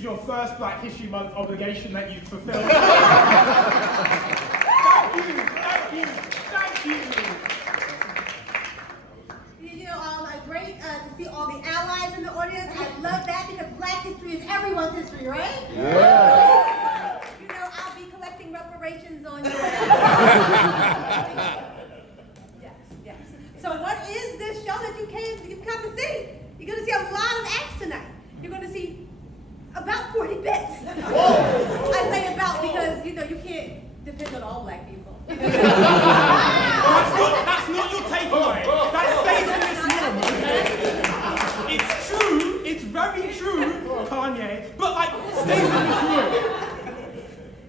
is your first Black History Month obligation that you've fulfilled. Thank you. You know, great to see all the allies in the audience. I love that because Black history is everyone's history, right? Yeah. You know, I'll be collecting reparations on your Yes. So what is this show that you've come to see? You're going to see a lot of acts tonight. You're going to see about 40 bits. I say about because, you know, you can't depend on all Black people. That's not your takeaway. That stays in this room. It's true. It's very true, Kanye. But like, stays in this room.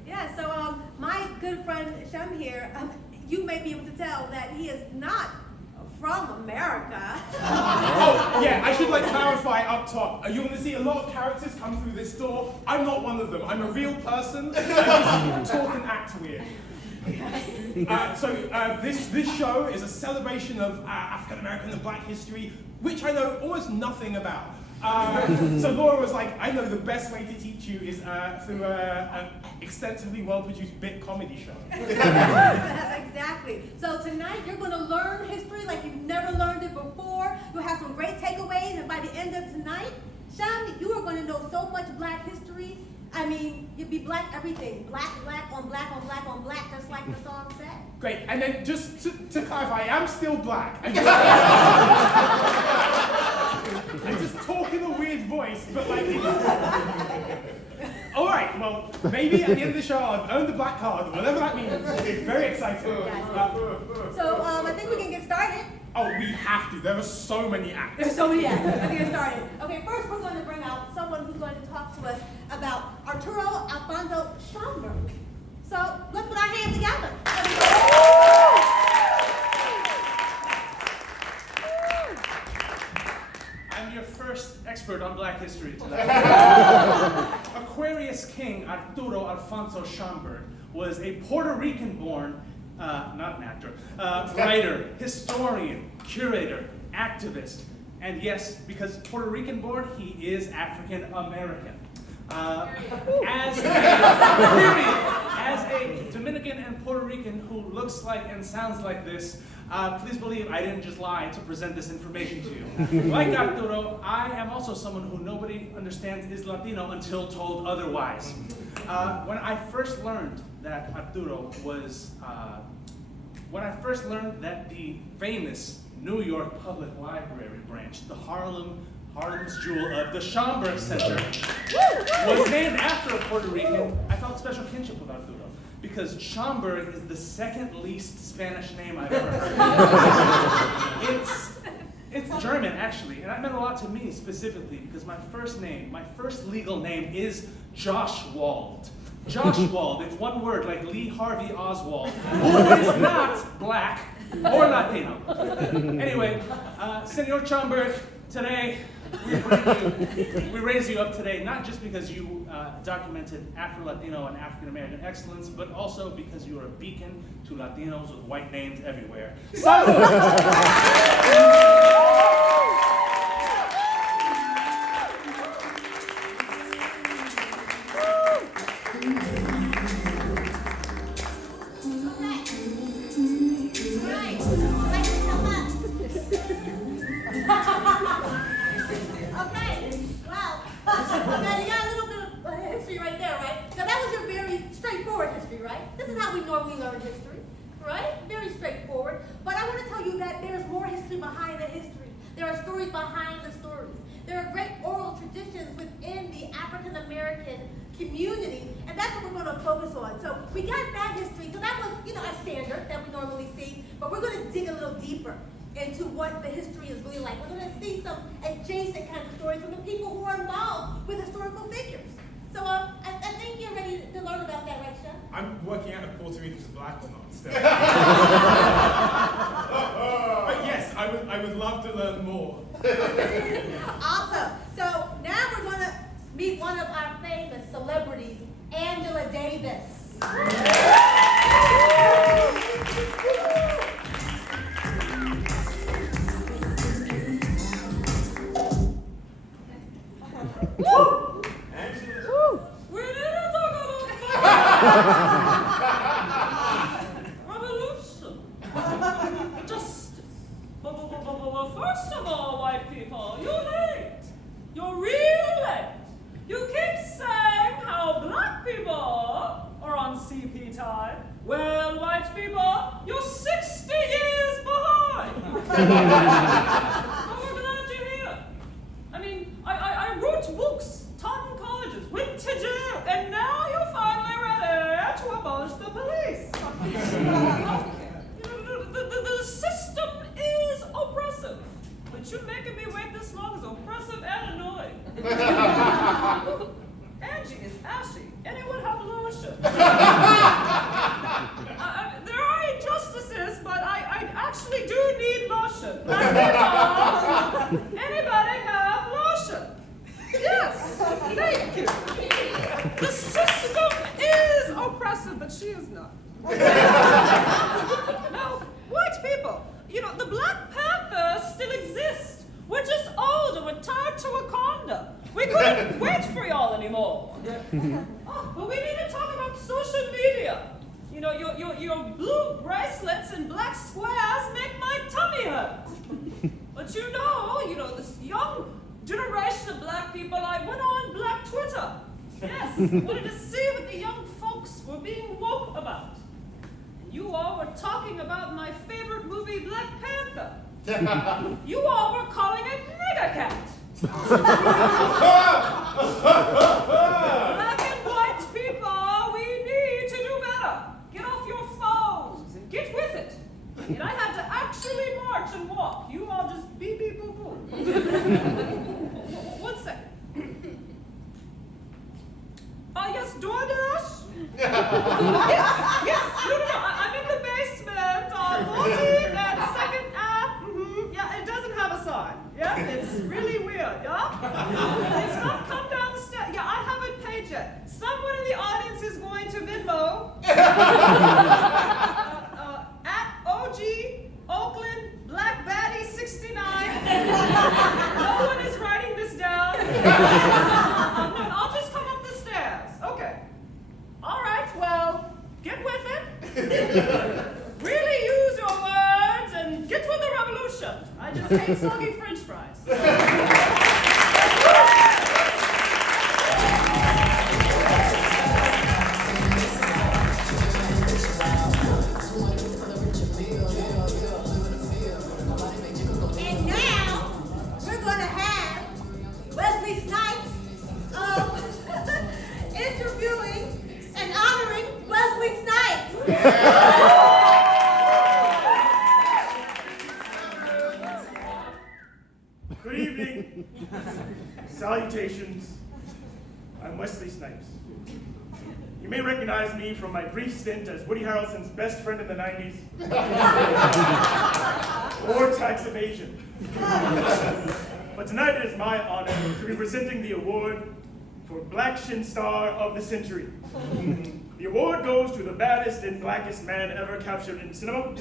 Yeah. So my good friend Shem here, you may be able to tell that he is not from America. Oh, yeah, I should clarify up top. You're going to see a lot of characters come through this door. I'm not one of them. I'm a real person. I just talk and act weird. This show is a celebration of African American and Black history, which I know almost nothing about. So Laura was like, I know the best way to teach you is through an extensively well-produced bit comedy show. Exactly. So tonight you're going to learn history like you've never learned it before. You'll have some great takeaways, and by the end of tonight, Sham, you are going to know so much Black history. I mean, you'd be Black everything. Black on black on black on black, just like the song said. Great. And then just to clarify, I'm still Black. I just talk in a weird voice, but all right, well, maybe at the end of the show I've earned the Black card, whatever that means. Very exciting. So I think we can get started. Oh, we have to. There are so many acts. There's so many acts. Let's get started. Okay, first we're going to bring out someone who's going to talk to us about Arturo Alfonso Schomburg. So let's put our hands together. I'm your first expert on Black history tonight. Aquarius King Arturo Alfonso Schomburg was a Puerto Rican-born, not an actor, writer, historian, curator, activist, and yes, because Puerto Rican-born, he is African-American. As a Dominican and Puerto Rican who looks like and sounds like this, please believe I didn't just lie to present this information to you. Like Arturo, I am also someone who nobody understands is Latino until told otherwise. When I first learned that Arturo was, when I first learned that the famous New York Public Library branch, the Harlem's jewel of the Schomburg Center, was named after a Puerto Rican, I felt special kinship with Arturo, because Schomburg is the second least Spanish name I've ever heard. It's German, actually, and that meant a lot to me specifically, because my first legal name is Josh Wald. Josh Wald, it's one word, like Lee Harvey Oswald, who is not Black or Latino. Anyway, Senor Schomburg, today, we raise you up today, not just because you documented Afro-Latino and African-American excellence, but also because you are a beacon to Latinos with white names everywhere. community, and that's what we're going to focus on. So we got that history, so that was, a standard that we normally see, but we're going to dig a little deeper into what the history is really like. We're going to see some adjacent kind of stories from the people who are involved with historical figures. So I think you're ready to learn about that, right, Chef? I'm working out if Puerto Rico's black or not still. But yes, I would love to learn more. Awesome. So now we're going to meet one of our famous celebrities, Angela Davis. Angela's Revolution. Justice. Well, first of all, white people, you're late. You're real late. You keep saying how black people are on CP time. Well, white people, you're 60 years behind. But we're glad you're here. I mean, I wrote books, taught in colleges, went to jail, and now you're finally ready to abolish the police. The system is oppressive, but you making me wait this long is oppressive and annoying. Angie is ashy. Anyone have lotion? There are injustices, but I actually do need lotion. Black people, anybody have lotion? Yes, thank you. The system is oppressive, but she is not. Now, white people, the Black Panthers still exist. We're just old and we're tied to Wakanda. We couldn't wait for y'all anymore. But we need to talk about social media. Your blue bracelets and black squares make my tummy hurt. But this young generation of black people, I went on Black Twitter. Yes, wanted to see what the young folks were being woke about. And you all were talking about my favorite movie, Black Panther. You all were calling it Nigger Cat. Black and white people, we need to do better. Get off your phones and get with it. And I had to actually march and walk. You all just beep, beep, boop, boop. 1 second. Yes, DoorDash? yes, no, I'm in the basement, 14th and 2nd Ave. Yeah, it doesn't have a sign. Yeah, it's really weird, yeah? It's not come down the stairs. Yeah, I haven't paid yet. Someone in the audience is going to Venmo. At OG, Oakland, Black Batty 69. No one is writing this down. No, I'll just come up the stairs. Okay. All right, well, get with it. Really use your words and get with the revolution. I just hate soggy French fries. And now, we're going to have Wesley Snipes interviewing and honoring Wesley Snipes. Good evening. Salutations. I'm Wesley Snipes. You may recognize me from my brief stint as Woody Harrelson's best friend in the 90s. Or tax evasion. But tonight it is my honor to be presenting the award for Black Shin Star of the Century. The award goes to the baddest and blackest man ever captured in cinema.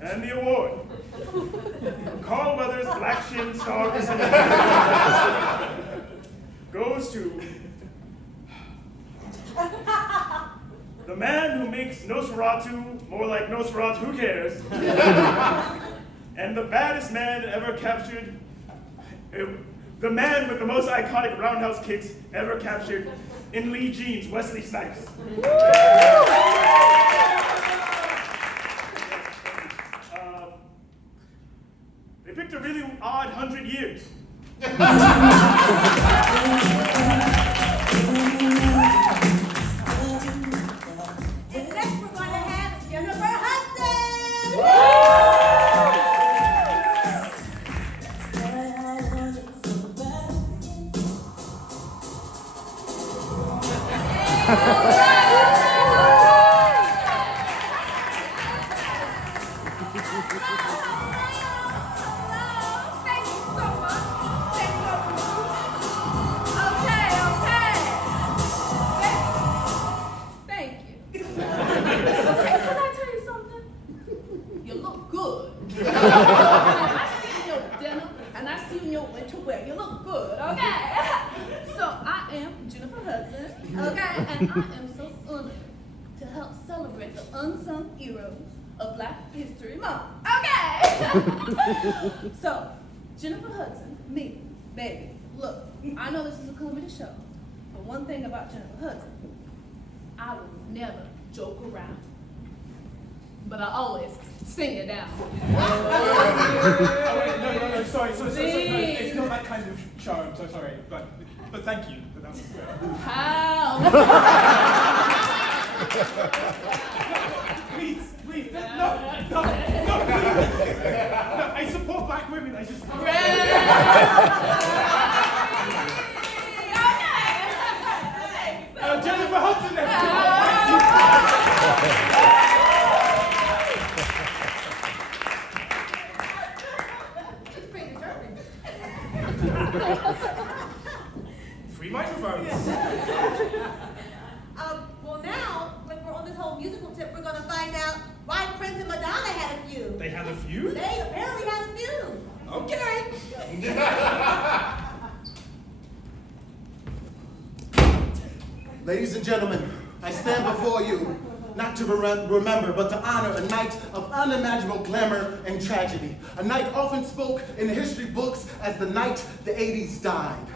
And the award for Carl Weathers' Black Shin Star of the Century goes to the man who makes Nosferatu more like Nosferatu, who cares? And the baddest man ever captured, the man with the most iconic roundhouse kicks ever captured in Lee Jeans, Wesley Snipes. They picked a really odd 100 years. And next we're going to have Jennifer Hudson. Thank you so much. Thank you. Okay. Thank you. Can I tell you celebrate the unsung heroes of Black History Month. Okay! So, Jennifer Hudson, me, baby, look, I know this is a comedy show, but one thing about Jennifer Hudson, I will never joke around. But I always sing it down. Oh, wait, no, sorry, no, it's not that kind of show, I'm so sorry, but thank you, but that was How? Please, no, I support black women, I just... Jennifer Hudson, She's pretty determined. Free microphones. Well now, when we're on this whole musical tip, we're gonna find out why Prince and Madonna had a feud. They had a feud? They apparently had a feud. Okay. Ladies and gentlemen, I stand before you not to remember, but to honor a night of unimaginable glamour and tragedy. A night often spoke in the history books as the night the 80s died.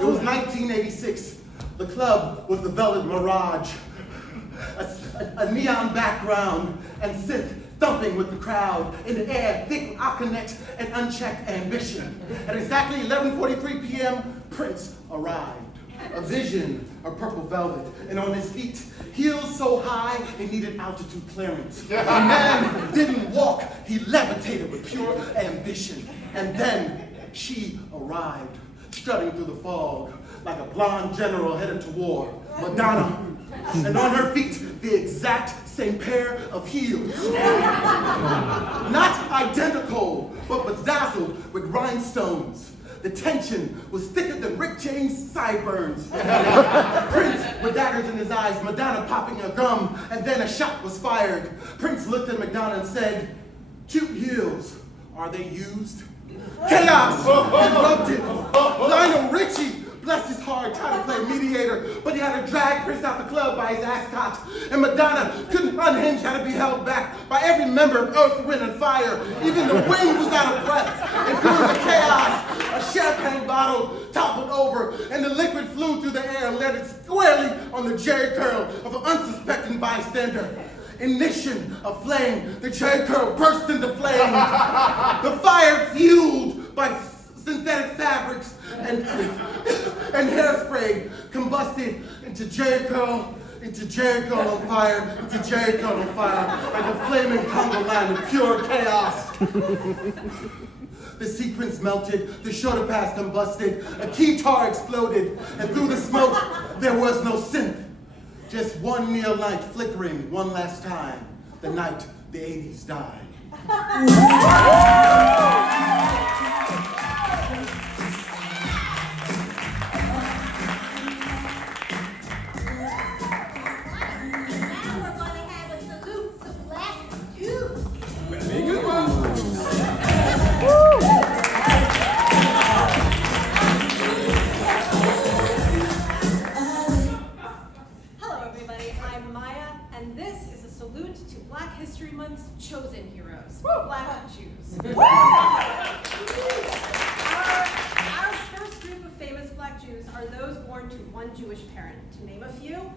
It was 1986. The club was the Velvet Mirage. A neon background and synth thumping with the crowd. In the air, thick with Akhenaten and unchecked ambition. At exactly 11:43 p.m., Prince arrived. A vision of purple velvet, and on his feet, heels so high it needed altitude clearance. The man didn't walk, he levitated with pure ambition. And then she arrived, strutting through the fog like a blonde general headed to war, Madonna. And on her feet, the exact same pair of heels. Not identical, but bedazzled with rhinestones. The tension was thicker than Rick James' sideburns. Prince with daggers in his eyes, Madonna popping a gum, and then a shot was fired. Prince looked at Madonna and said, "Cute heels, are they used?" Chaos erupted. Lionel Richie, bless his heart, tried to play mediator, but he had to drag Prince out the club by his ascot. And Madonna couldn't unhinge, had to be held back by every member of Earth, Wind, and Fire. Even the wind was out of breath. And through the chaos, a champagne bottle toppled over, and the liquid flew through the air and landed squarely on the jerry curl of an unsuspecting bystander. Ignition of flame, the jerry curl burst into flame. The fire fueled by synthetic fabrics and hairspray combusted into jerry curl on fire, into jerry curl on fire, like a flaming Congo line of pure chaos. The sequence melted, the shoulder pads combusted, a keytar exploded, and through the smoke, there was no synth. Just one neon light flickering one last time, the night the 80s died. Now we're gonna have a salute to Black Jews. Very good one. Hello everybody, I'm Maya, and this is a salute to Black History Month's chosen heroes, Black Jews. Our first group of famous Black Jews are those born to one Jewish parent. To name a few,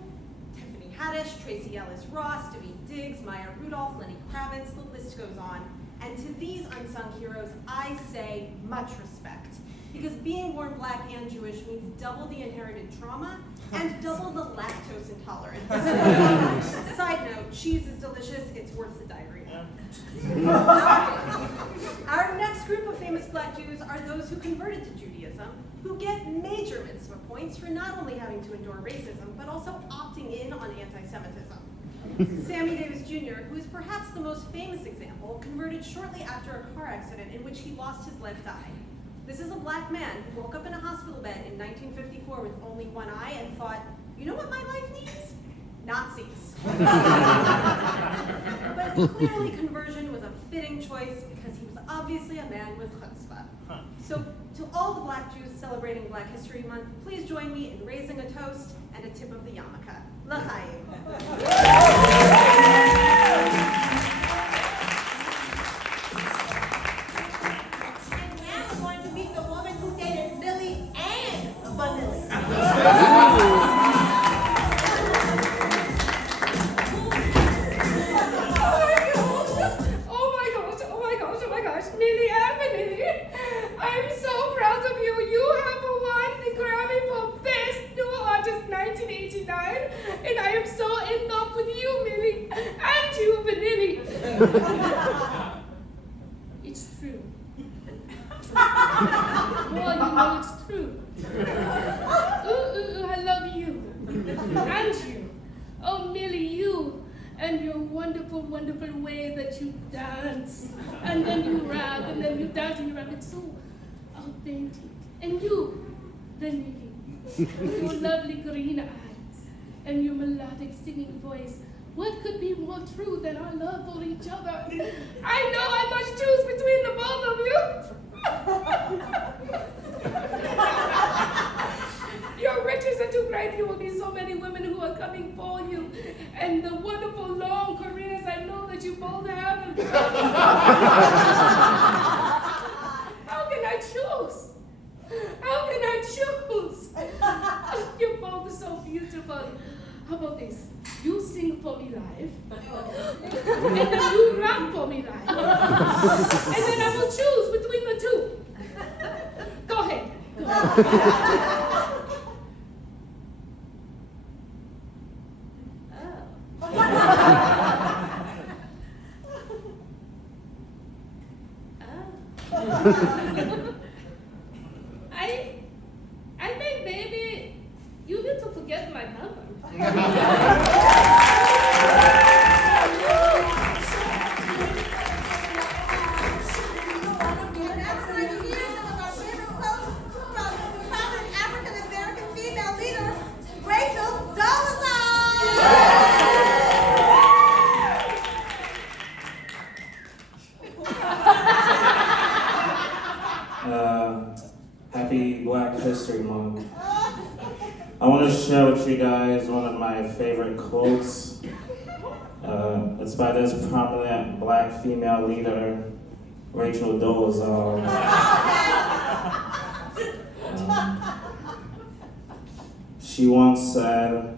Tiffany Haddish, Tracy Ellis Ross, Daveed Diggs, Maya Rudolph, Lenny Kravitz, the list goes on. And to these unsung heroes, I say much respect. Because being born Black and Jewish means double the inherited trauma and double the lactose intolerance. Side note, cheese is delicious, it's worth the diarrhea. Our next group of famous Black Jews are those who converted to Judaism, who get major mitzvah points for not only having to endure racism, but also opting in on anti-Semitism. Sammy Davis Jr., who is perhaps the most famous example, converted shortly after a car accident in which he lost his left eye. This is a Black man who woke up in a hospital bed in 1954 with only one eye and thought, you know what my life needs? Nazis. But clearly conversion was a fitting choice because he was obviously a man with chutzpah. So to all the Black Jews celebrating Black History Month, please join me in raising a toast and a tip of the yarmulke. L'chaim. And now we're going to meet the woman who dated Millie and Vanilli. Oh my gosh, Millie and Vanilli. I'm so proud of you. You have won the Grammy for Best New Artist 1989, and I am so in love with you, Millie, and you, Vanilli. It's true. Boy, you know it's true. I love you. And you. Oh, Millie, you. And your wonderful, wonderful way that you dance. And then you rap, and then you dance and you rap. It's so authentic. And you, Vanilli, your lovely green eyes and your melodic singing voice. What could be more true than our love for each other? I know I must choose between the both of you. Your riches are too great. There will be so many women who are coming for you. And the wonderful long careers I know that you both have. How can I choose? How can I choose? You're both so beautiful. How about this? You sing for me live. And then you rap for me live. And then I will choose between the two. Go ahead. Go ahead. I think maybe you need to forget my number. That's right here, some of our favorite quotes from prominent African-American female leader, Rachel Dolezal. Happy Black History Month. I want to share with you guys one of my favorite quotes. It's by this prominent Black female leader, Rachel Dolezal. She once said,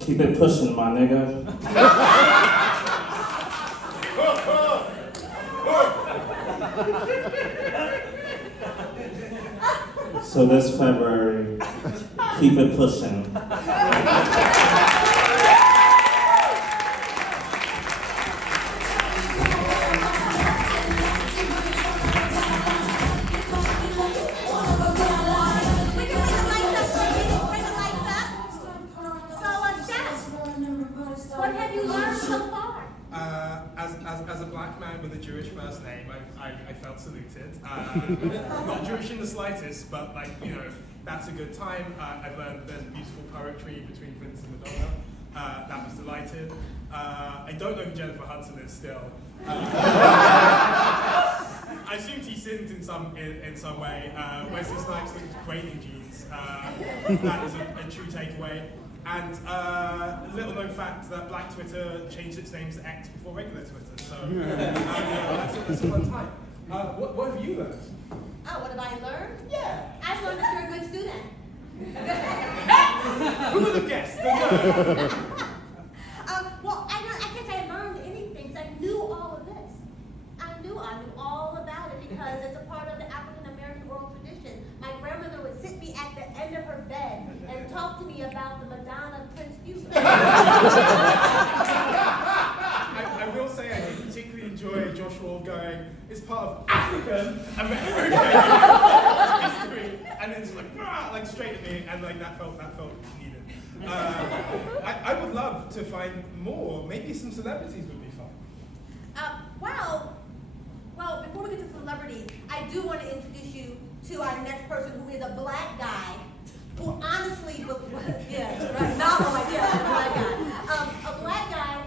"Keep it pushing, my nigga." So this February, keep it pushing. What have you learned so far? As a black man with a Jewish first name, I felt saluted. Not Jewish in the slightest, but like, you know, that's a good time. I've learned there's beautiful poetry between Prince and Madonna. That was delighted. I don't know who Jennifer Hudson is still. I assumed he sinned in some way. Wesley Snipes looks great in jeans. That is a true takeaway. And a little known fact that Black Twitter changed its name to X before regular Twitter. So that's a fun time. What have you learned? Oh, what have I learned? Yeah. I've learned that you're a good student. Who would have guessed? Well, I can't say I learned anything because I knew all of this. I knew all about it because it's a part of the African American oral tradition. My grandmother would sit me at the end of her bed and talk to me about the Madonna Prince feud. I will say I did particularly enjoy Joshua going, it's part of African American history, and then it's like straight at me, and like that felt needed. I would love to find more. Maybe some celebrities would be fun. Well, before we get to celebrities, I do want to introduce you to our next person who is a black guy who honestly, a black guy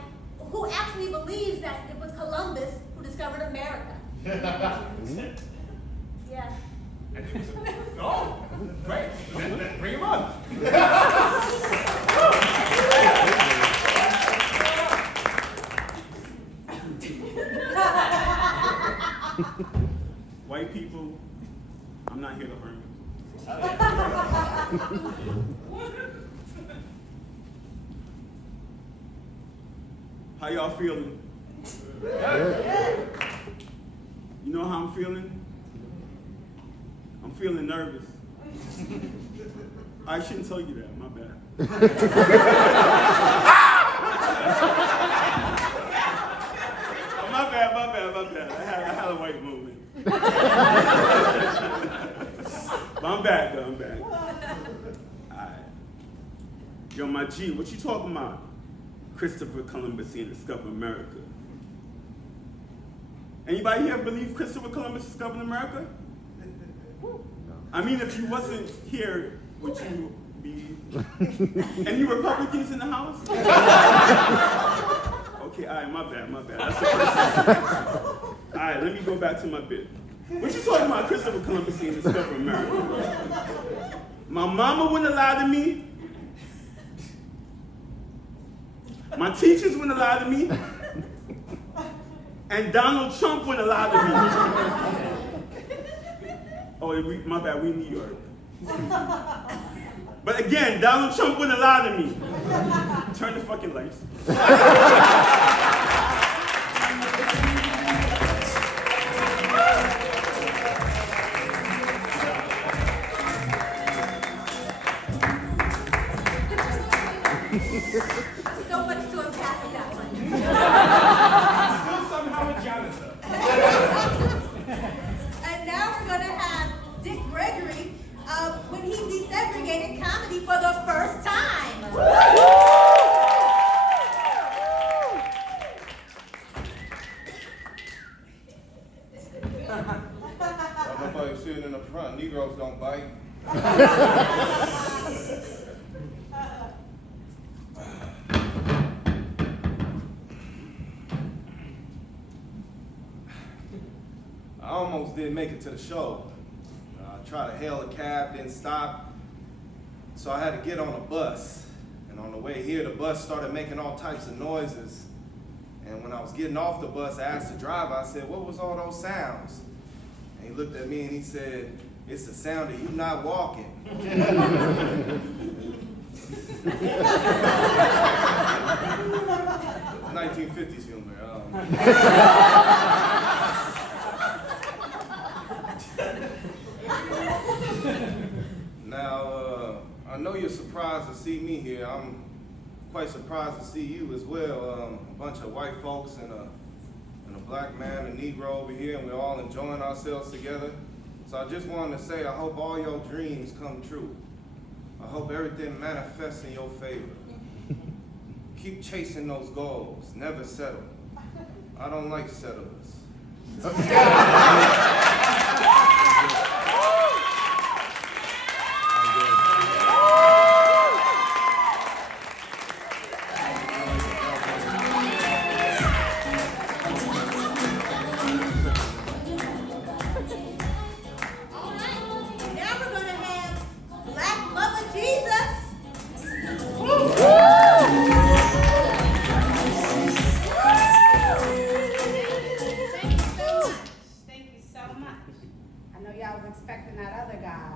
who actually believes that it was Columbus who discovered America. Yeah. And it was oh, great. Bring him on. White people, I'm not here to harm you. How y'all feeling? You know how I'm feeling? I'm feeling nervous. I shouldn't tell you that, my bad. Oh, my bad. I had a white moment. But I'm back though, I'm back. Alright. Yo, my G, what you talking about? Christopher Columbus here discovered America. Anybody here believe Christopher Columbus discovered America? I mean, if you wasn't here, would you be? Any Republicans in the house? Okay, all right, my bad. That's the first thing. All right, let me go back to my bit. What you talking about, Christopher Columbus and discover America? My mama wouldn't lie to me. My teachers wouldn't lie to me. And Donald Trump wouldn't lie to me. Oh, my bad, we in New York. But again, Donald Trump wouldn't lie to me. Turn the fucking lights. So much to unpack with that one. Still somehow a janitor. And now we're going to have Dick Gregory when he desegregated comedy for the first time. Nobody sitting in the front. Negroes don't bite. I almost didn't make it to the show. I tried to hail a cab, didn't stop. So I had to get on a bus. And on the way here, the bus started making all types of noises. And when I was getting off the bus, I asked the driver, I said, what was all those sounds? And he looked at me and he said, it's the sound of you not walking. 1950s humor. Now, I know you're surprised to see me here. I'm quite surprised to see you as well. A bunch of white folks and a black man, a Negro over here, and we're all enjoying ourselves together. So I just wanted to say, I hope all your dreams come true. I hope everything manifests in your favor. Keep chasing those goals, never settle. I don't like settlers. Expecting that other guy,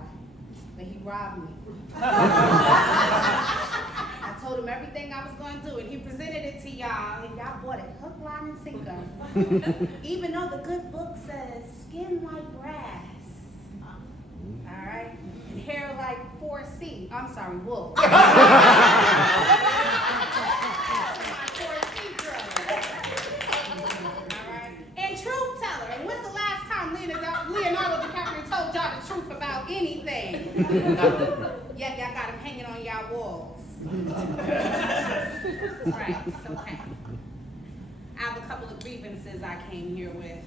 but he robbed me. I told him everything I was going to do, and he presented it to y'all, and y'all bought it hook, line, and sinker. Even though the good book says skin like grass, all right, and hair like 4C. I'm sorry, wool. My 4C drug. All right, and truth teller. And when's the last time Leonardo DiCaprio told y'all the truth about anything? Yet y'all got him hanging on y'all walls. Right, it's okay. I have a couple of grievances I came here with.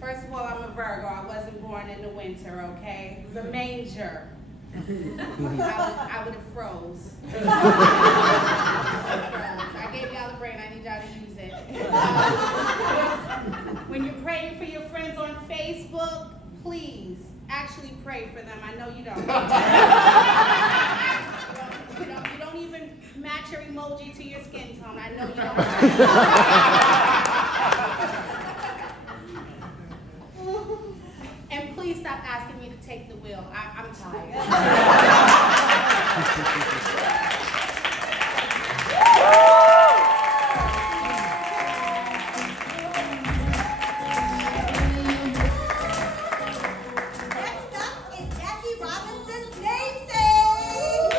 First of all, I'm a Virgo. I wasn't born in the winter, okay? It was a manger. I would have froze. I gave y'all the brain. I need y'all to use it. praying for your friends on Facebook, please actually pray for them. I know you don't. You don't even match your emoji to your skin tone. I know you don't. And please stop asking me to take the wheel. I'm tired. Next up is Jackie Robinson's namesake.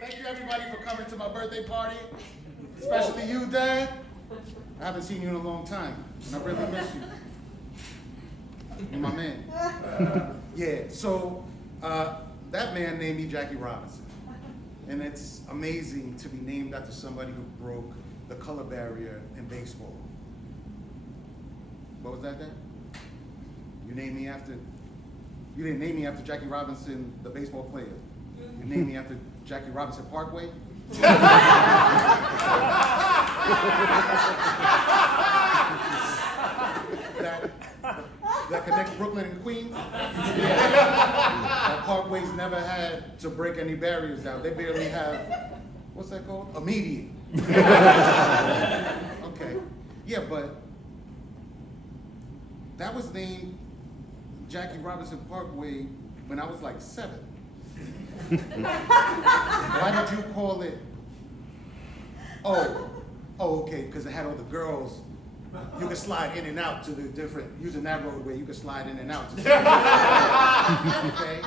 Thank you everybody for coming to my birthday party, especially you, Dad. I haven't seen you in a long time, and I really miss you. You're my man. Yeah, so that man named me Jackie Robinson. And it's amazing to be named after somebody who broke the color barrier in baseball. What was that, Dad? You didn't name me after Jackie Robinson, the baseball player. You named me after Jackie Robinson Parkway. that connects Brooklyn and Queens. That parkways never had to break any barriers down. They barely have, what's that called? A median. Okay. Yeah, but that was named Jackie Robinson Parkway when I was like 7. Why did you call it? Oh, okay, because it had all the girls. You could slide in and out to the different, using that roadway, you could slide in and out. Okay?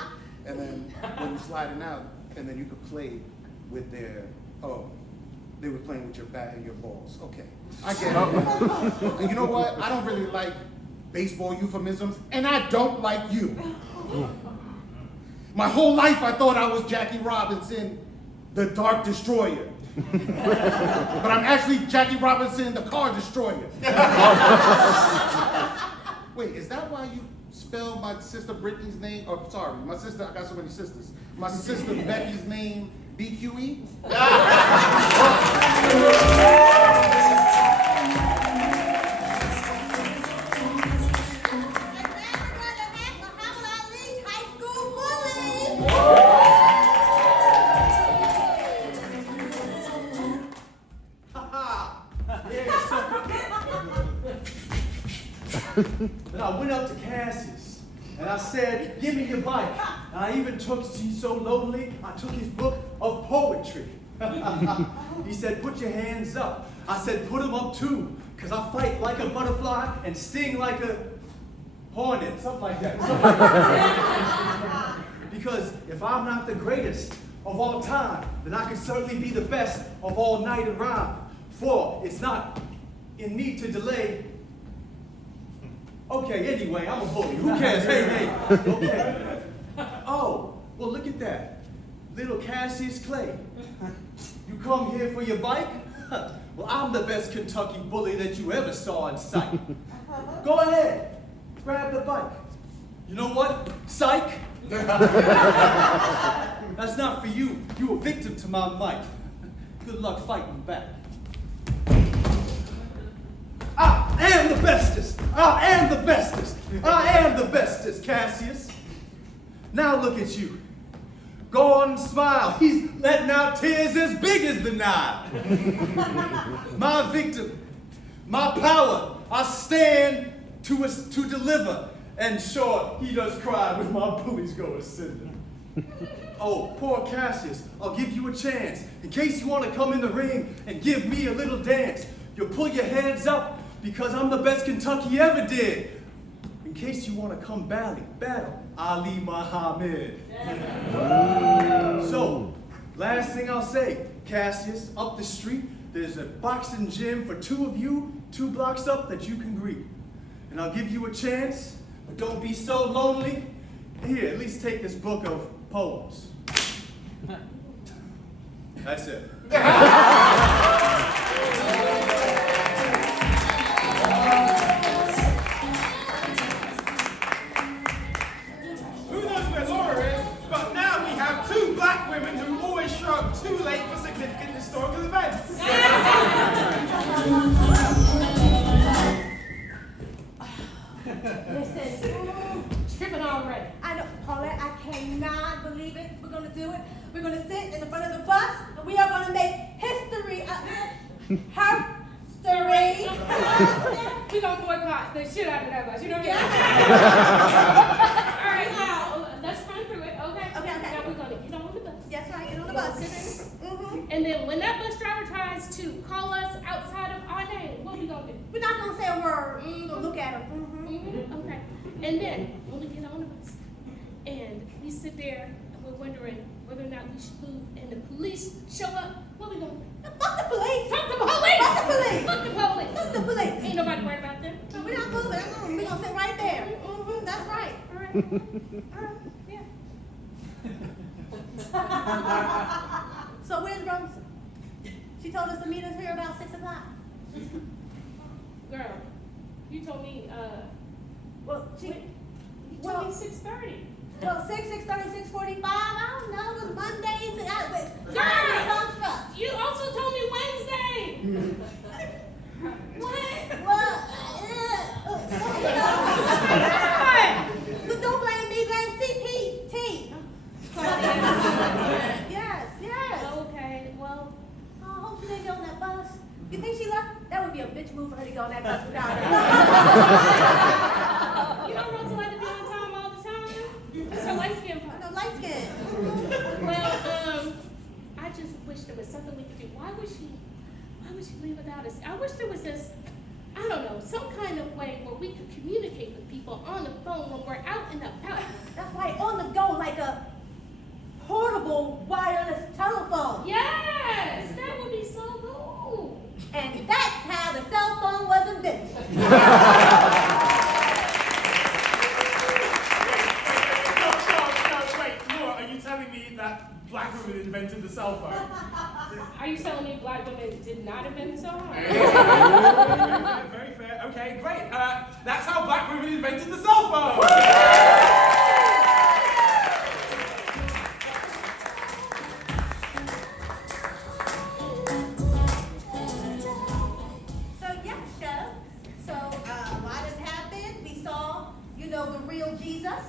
And then when you're sliding out, and then you could play with their, they were playing with your bat and your balls. Okay, I get it. And you know what? I don't really like baseball euphemisms, and I don't like you. My whole life I thought I was Jackie Robinson, the Dark Destroyer. But I'm actually Jackie Robinson, the Car Destroyer. Wait, is that why you spelled my sister Brittany's name? Oh, sorry, my sister, I got so many sisters. My sister Becky's name, BQE? And I went up to Cassius and I said, give me your bike. And I even took, he's so lonely, I took his book of poetry. He said, put your hands up. I said, put them up too, because I fight like a butterfly and sting like a hornet, something like that. Because if I'm not the greatest of all time, then I can certainly be the best of all night and rhyme. For it's not in me to delay. Okay, anyway, I'm a bully. Who cares? Hey. Okay. Oh, well, look at that. Little Cassius Clay. You come here for your bike? Well, I'm the best Kentucky bully that you ever saw in sight. Go ahead. Grab the bike. You know what? Psych. That's not for you. You a victim to my might. Good luck fighting back. I am the bestest. I am the bestest. I am the bestest, Cassius. Now look at you. Go on and smile. He's letting out tears as big as the Nile. My victim, my power, I stand to deliver. And sure, he does cry when my bullies go ascending. Oh, poor Cassius, I'll give you a chance. In case you want to come in the ring and give me a little dance, you'll pull your hands up because I'm the best Kentucky ever did. In case you want to come battle Ali Muhammad. So, last thing I'll say, Cassius, up the street, there's a boxing gym for 2 of you, 2 blocks up that you can greet. And I'll give you a chance, but don't be so lonely. Here, at least take this book of poems. That's it. Who knows where Laura is, but now we have 2 black women who always show up too late for significant historical events. Herstory. We gonna boycott the shit out of that bus, you know what I mean? All right, now, let's run through it, okay? Okay. Now we're gonna get on the bus. That's right, get on the bus. And then when that bus driver tries to call us outside of our name, what we gonna do? We're not gonna say a word. We're gonna look at him. Okay. And then when we get on the bus and we sit there and we're wondering whether or not we should move and the police show up, what we gonna do? Fuck the police. Fuck the police! Fuck the police. Fuck the police! Fuck the police. Ain't nobody worried about them. No, we're not moving. We're gonna sit right there. That's right. All right. Yeah. So where's Rose? She told us to meet us here about 6 o'clock. Girl, you told me, Well, you told me 6:30. Well, 6:30, 6:45. I don't know. It was Mondays. Girl, you also told me Wednesday. What? Well, but don't blame me. Blame CPT. Yes. Okay, well, I hope she didn't get on that bus. You think she left? That would be a bitch move for her to go on that bus without her. you know Rosa like to be on time all the time. It's her light skin part. No, light skin. Well, I just wish there was something we could do. Why would she leave without us? I wish there was this, I don't know, some kind of way where we could communicate with people on the phone when we're out and about. That's right, on the go, like a portable wireless telephone. Yes, that would be so cool. And that's how the cell phone was invented. Wait, Laura, are you telling me that black women invented the cell phone? Are you telling me black women did not invent the cell phone? Very fair. Okay, great. That's how black women invented the cell phone. So, a lot has happened. We saw, the real Jesus.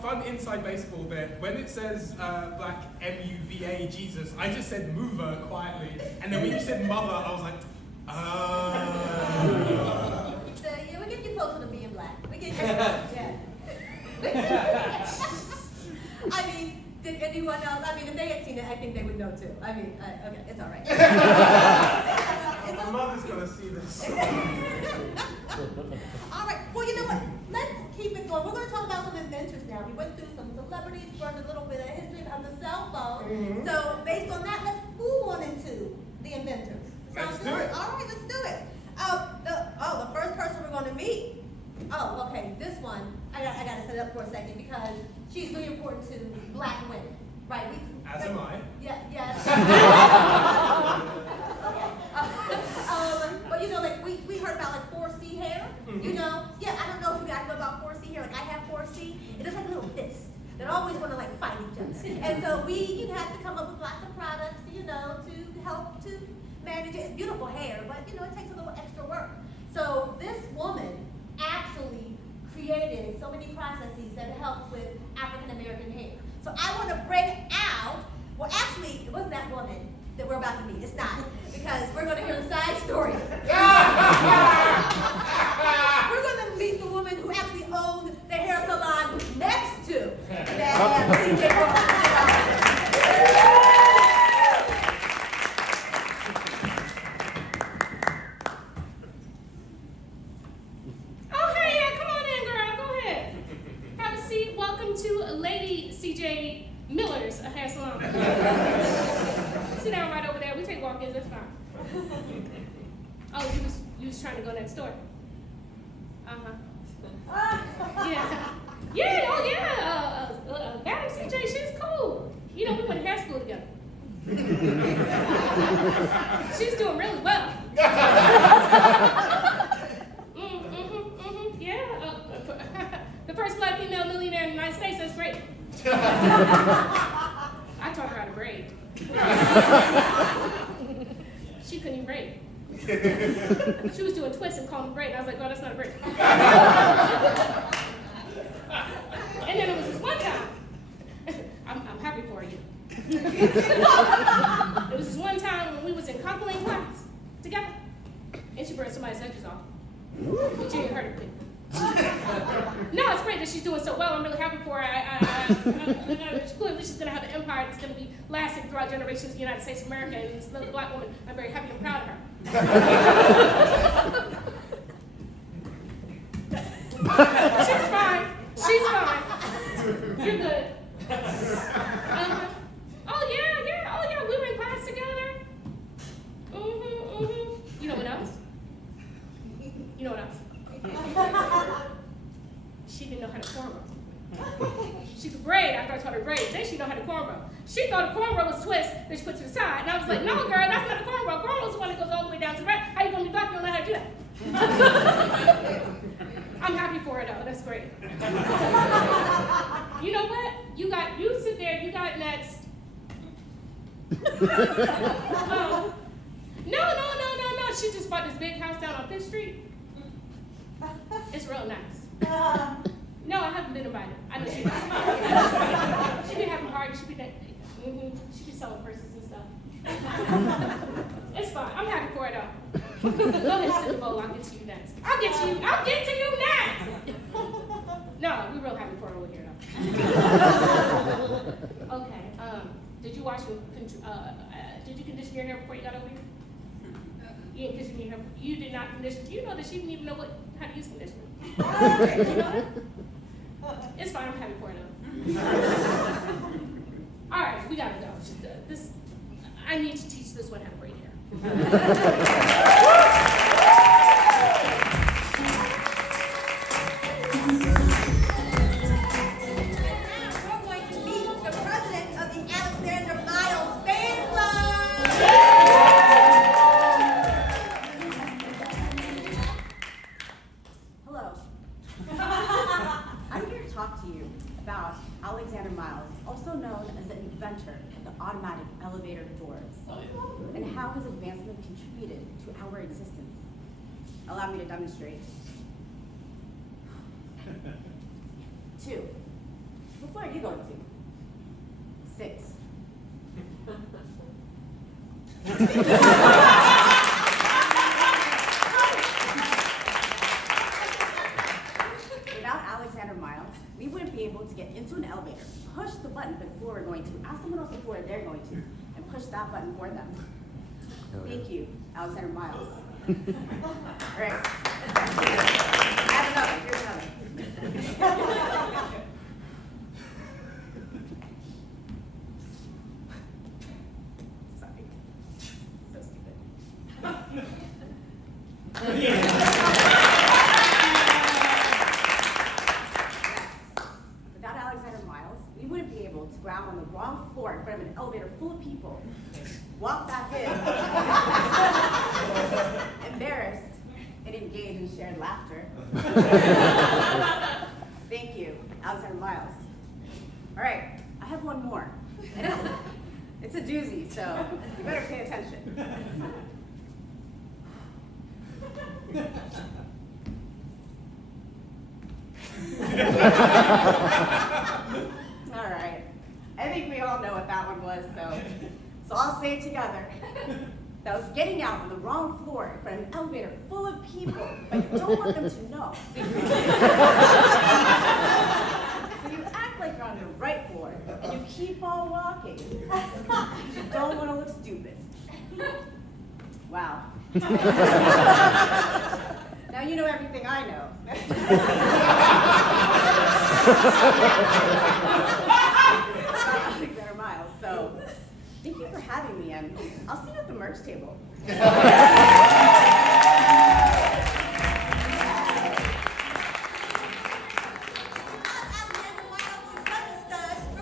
Fun inside baseball bit. When it says black M-U-V-A Jesus, I just said mover quietly. And then when you said mother, I was like, So, yeah, we're getting you closer to being black. We're getting you I mean, did anyone else? I mean, if they had seen it, I think they would know too. I mean, okay, it's all right. my mother's gonna see this. All right, well, you know what? Let's keep it going. We're going to talk about some inventors now. We went through some celebrities, learned a little bit of history of the cell phone. So, based on that, let's move on into the inventors. Let's do it. All right, let's do it. The first person we're going to meet. Oh, okay, this one, I got to set it up for a second because she's really important to black women, right? As am I. Yeah, yes. But we heard about 4C hair, Yeah, I don't know if you guys know about 4C hair. I have 4C. It looks like a little fist that always want to fight each other. And so we have to come up with lots of products, to help to manage it. It's beautiful hair, but it takes a little extra work. So this woman actually created so many processes that help with African American hair. So I want to bring out, well, actually, it wasn't that woman that we're about to meet. It's not, because we're going to hear the side story. We're going to meet the woman who actually owned the hair salon next to that CJ. Miller's a hair salon. Sit down right over there. We take walk-ins. That's fine. Oh, you was trying to go next door. Yeah. Oh yeah. Madam CJ, she's cool. We went to hair school together. She's doing really well. Yeah. The first black female millionaire in the United States. That's great. I taught her how to braid. She couldn't even braid. She was doing twists and calling them braid. And I was like, oh, that's not a braid. And then it was this one time. I'm happy for you. nice edges off. But you ain't heard of it. No, it's great that she's doing so well. I'm really happy for her. Clearly, she's going to have an empire that's going to be lasting throughout generations of the United States of America. And this little black woman, I'm very happy and proud of her. She's fine. She's fine. You're good. Oh yeah. We were in class together. You know what else? You know what else? She didn't know how to cornrow. She could braid after I taught her braid. Then she know how to cornrow. She thought a cornrow was twist, then she put to the side. And I was like, no, girl, that's not a cornrow. Cornrow is the one that goes all the way down to the right. How you gonna be black? You don't know how to do that. I'm happy for her though. That's great. You know what? You sit there. You got next. No. She just bought this big house down on 5th Street. It's real nice. No, I haven't been invited. I know she does. She be having parties. She be selling purses and stuff. It's fine. I'm happy for it though. Go ahead and sit in the bowl. I'll get to you next. I'll get to you next. No, we're real happy for her over here though. Okay. Did you did you condition your hair before you got over here? You didn't condition your hair. You did not condition. Do you know that she didn't even know how to use conditioner? Did you know that? It's fine. I'm happy for her though. All right, we gotta go. I need to teach this one how to braid hair. Automatic elevator doors, and how his advancement contributed to our existence. Allow me to demonstrate. 2. What floor are you going to? 6. Without Alexander Miles, we wouldn't be able to get into an elevator, push the button for the floor we're going to, ask someone else what floor they're going to, and push that button for them. Thank you, Alexander Miles. All right. I have another. Here's another. Sorry. So stupid. Without Alexander Miles, we wouldn't be able to ground on the wrong floor in front of an elevator full of people, walk back in, embarrassed, and engage in shared laughter. Thank you, Alexander Miles. All right, I have one more. And it's a doozy, so you better pay attention. All right. I think we all know what that one was, so I'll say it together. That was getting out on the wrong floor in front of an elevator full of people, but you don't want them to know. So you act like you're on the right floor, and you keep on walking. You don't want to look stupid. Wow. Now you know everything I know. Alexander Miles, so thank you for having me, and I'll see you at the merch table. We're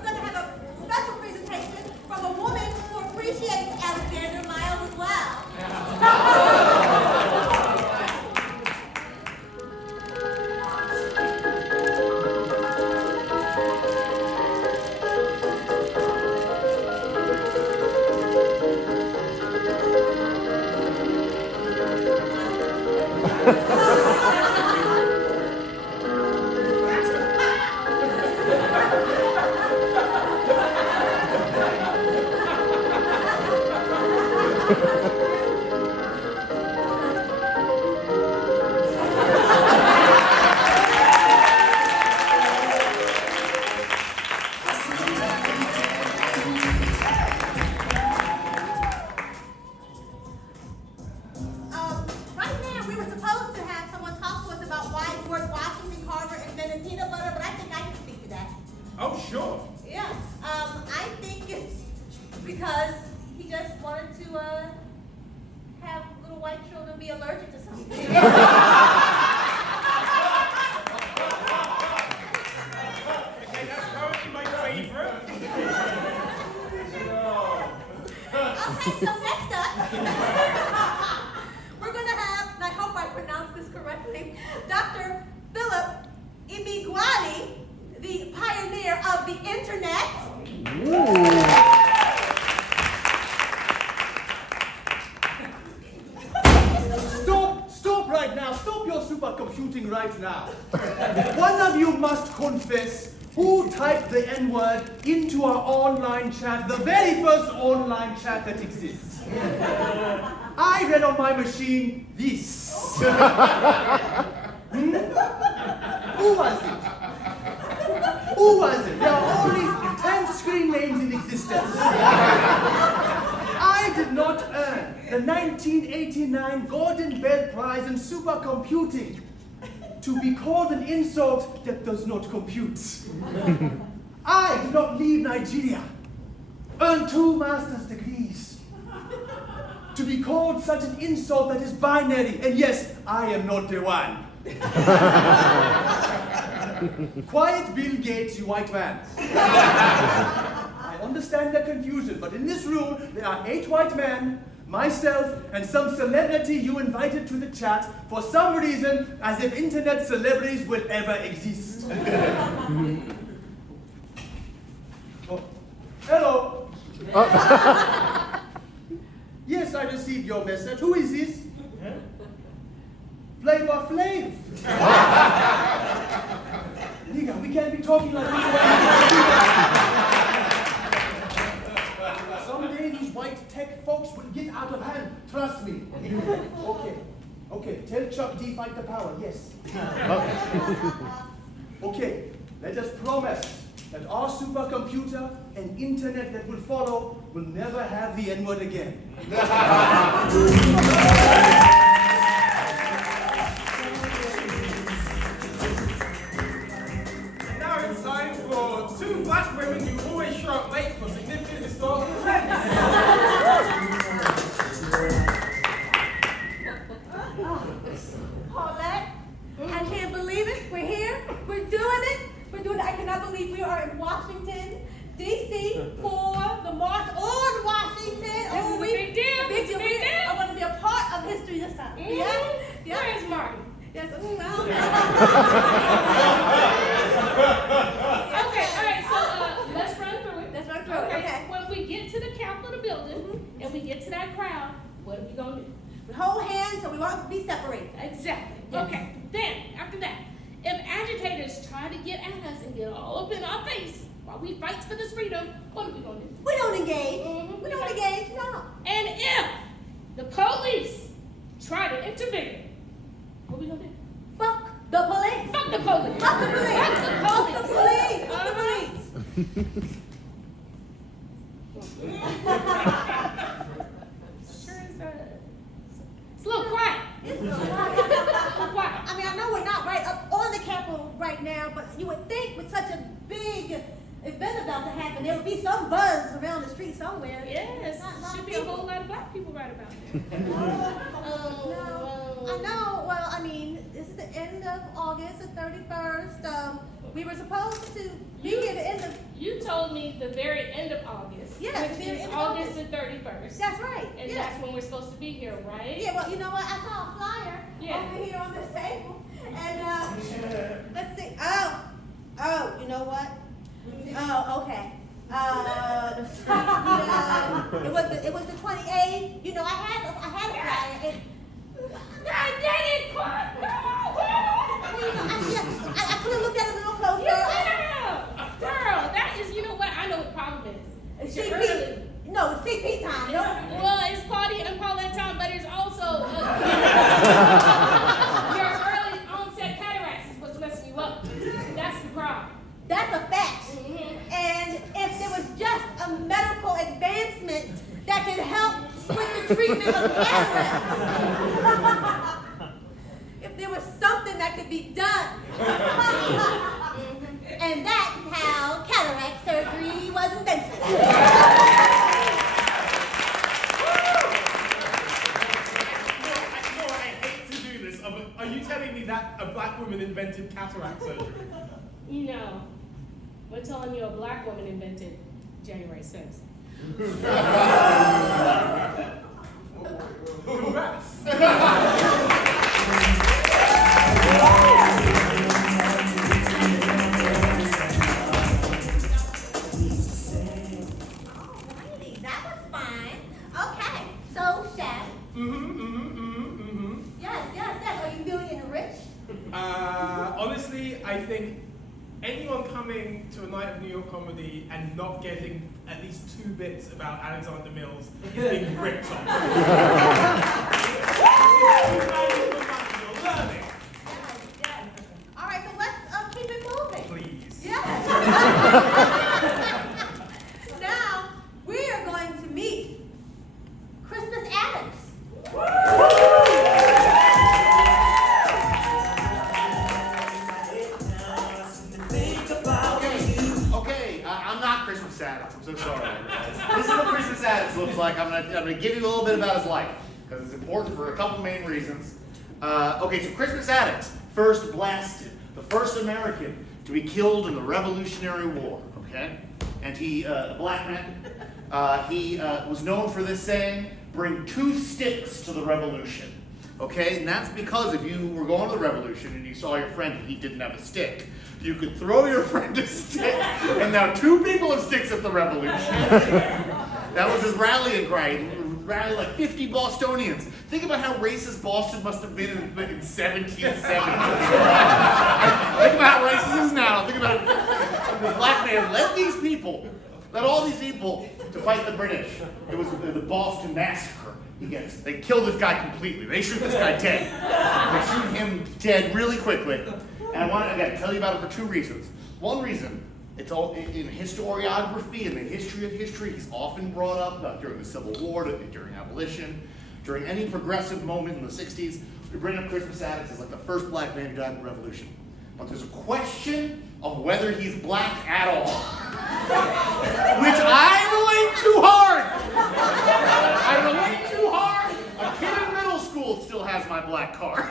going to have a special presentation from a woman who appreciates Alexander Miles as well. because he just wanted to have little white children be allergic to something. Okay, that's probably my favorite. Okay, so next up, we're going to have, and I hope I pronounced this correctly, Dr. Philip Imiguali, the pioneer of the internet. Stop right now. Stop your supercomputing right now. One of you must confess who typed the N-word into our online chat, the very first online chat that exists. I read on my machine this. Who was it? Who was it? There are only 10 screen names in existence. I did not earn the 1989 Gordon Bell Prize in Supercomputing to be called an insult that does not compute. I did not leave Nigeria, earn 2 master's degrees, to be called such an insult that is binary, and yes, I am not the one. Quiet Bill Gates, you white man. I understand the confusion, but in this room, there are 8 white men, myself, and some celebrity you invited to the chat for some reason, as if internet celebrities will ever exist. Oh. Hello. Yes, I received your message. Who is this? Flavor Flav. Nigga, we can't be talking like this. Someday these white tech folks will get out of hand. Trust me. Okay. Tell Chuck D fight the power. Yes. Okay. Let us promise that our supercomputer and internet that will follow will never have the N-word again. Now it's time for 2 black women who always show up late for significant historical events. Paulette, I can't believe it. We're here. We're doing it. I cannot believe we are in Washington, D.C. for the March on Washington. This is a big deal. Big deal. I want to be a part of history this time. Mm-hmm. Yeah. Where is Martin? Yes. Okay, all right, so let's run through it. Let's run through it. Okay. When we get to the Capitol building and we get to that crowd, what are we going to do? We hold hands so we won't be separated. Exactly. Yes. Okay, then, after that, if agitators try to get at us and get all up in our face while we fight for this freedom, what are we going to do? We don't engage. Mhm. We don't engage, no. And if the police try to intervene, what are we going to do? Fuck the police. Fuck the police. Fuck the police. Fuck the Fuck the police. police. Fuck the police. Sure is it's a little quiet. It's A little quiet. I mean, I know we're not right up on the Capitol right now, but you would think with such a big event about to happen, there would be some buzz around the street somewhere. Yes, Not should be a people. whole lot of black people right about there. No, I know. Well, I mean, this is the end of August, the 31st. We were supposed to be here the end of. You told me the very end of August, Yes, the which very is end of August August. the 31st. That's right. And yeah. that's when we're supposed to be here, right? Yeah. Well, you know what? I saw a flyer Yeah. over here on this table, and let's see. Oh, you know what? Oh, okay. It was the 28th. You know, I had a flyer. And, God dang it, Clark! I could have looked at it a little closer. Girl, that is, you know what? I know what the problem is. It's You're CP. early. No, it's CP time. No. Well, it's Claudia and Paulette time, but it's also your early onset cataracts is what's messing you up. That's the problem. That's a fact. Mm-hmm. And if there was just a medical advancement that could help with the treatment of cataracts, if there was something that could be done, and that's how cataract surgery was invented. cataract surgery. No. We're telling you a black woman invented January 6th. Congrats. Alrighty, that was fine. Okay, so Chef. Yes. Are you feeling enriched? Honestly, I think anyone coming to a night of New York comedy and not getting at least 2 bits about Alexander Mills is being ripped off. You're learning. Yes. All right, so let's keep it moving. Please. Yes. Now, we are going to meet Christmas Adams. Okay, I'm not Christmas Adams. I'm so sorry. This is what Christmas Adams looks like. I'm gonna give you a little bit about his life because it's important for a couple main reasons. Okay, so Christmas Adams first blasted, the first American to be killed in the Revolutionary War. Okay, and he, a black man, he was known for this saying: "Bring 2 sticks to the revolution." Okay, and that's because if you were going to the revolution and you saw your friend and he didn't have a stick, you could throw your friend a stick, and now 2 people have sticks at the revolution. That was his rallying cry. He rallied like 50 Bostonians. Think about how racist Boston must have been in 1770. Think about how racist it is now. Think about it. The black man led all these people to fight the British. It was the Boston Massacre. They kill this guy completely. They shoot this guy dead. They shoot him dead really quickly. And I gotta tell you about it for 2 reasons. One reason, it's all in historiography and the history of history. He's often brought up during the Civil War, during abolition, during any progressive moment in the 60s. We bring up Christmas Adams as like the first black man who died in the Revolution. But there's a question of whether he's black at all, which I relate too hard. A kid in middle school still has my black card.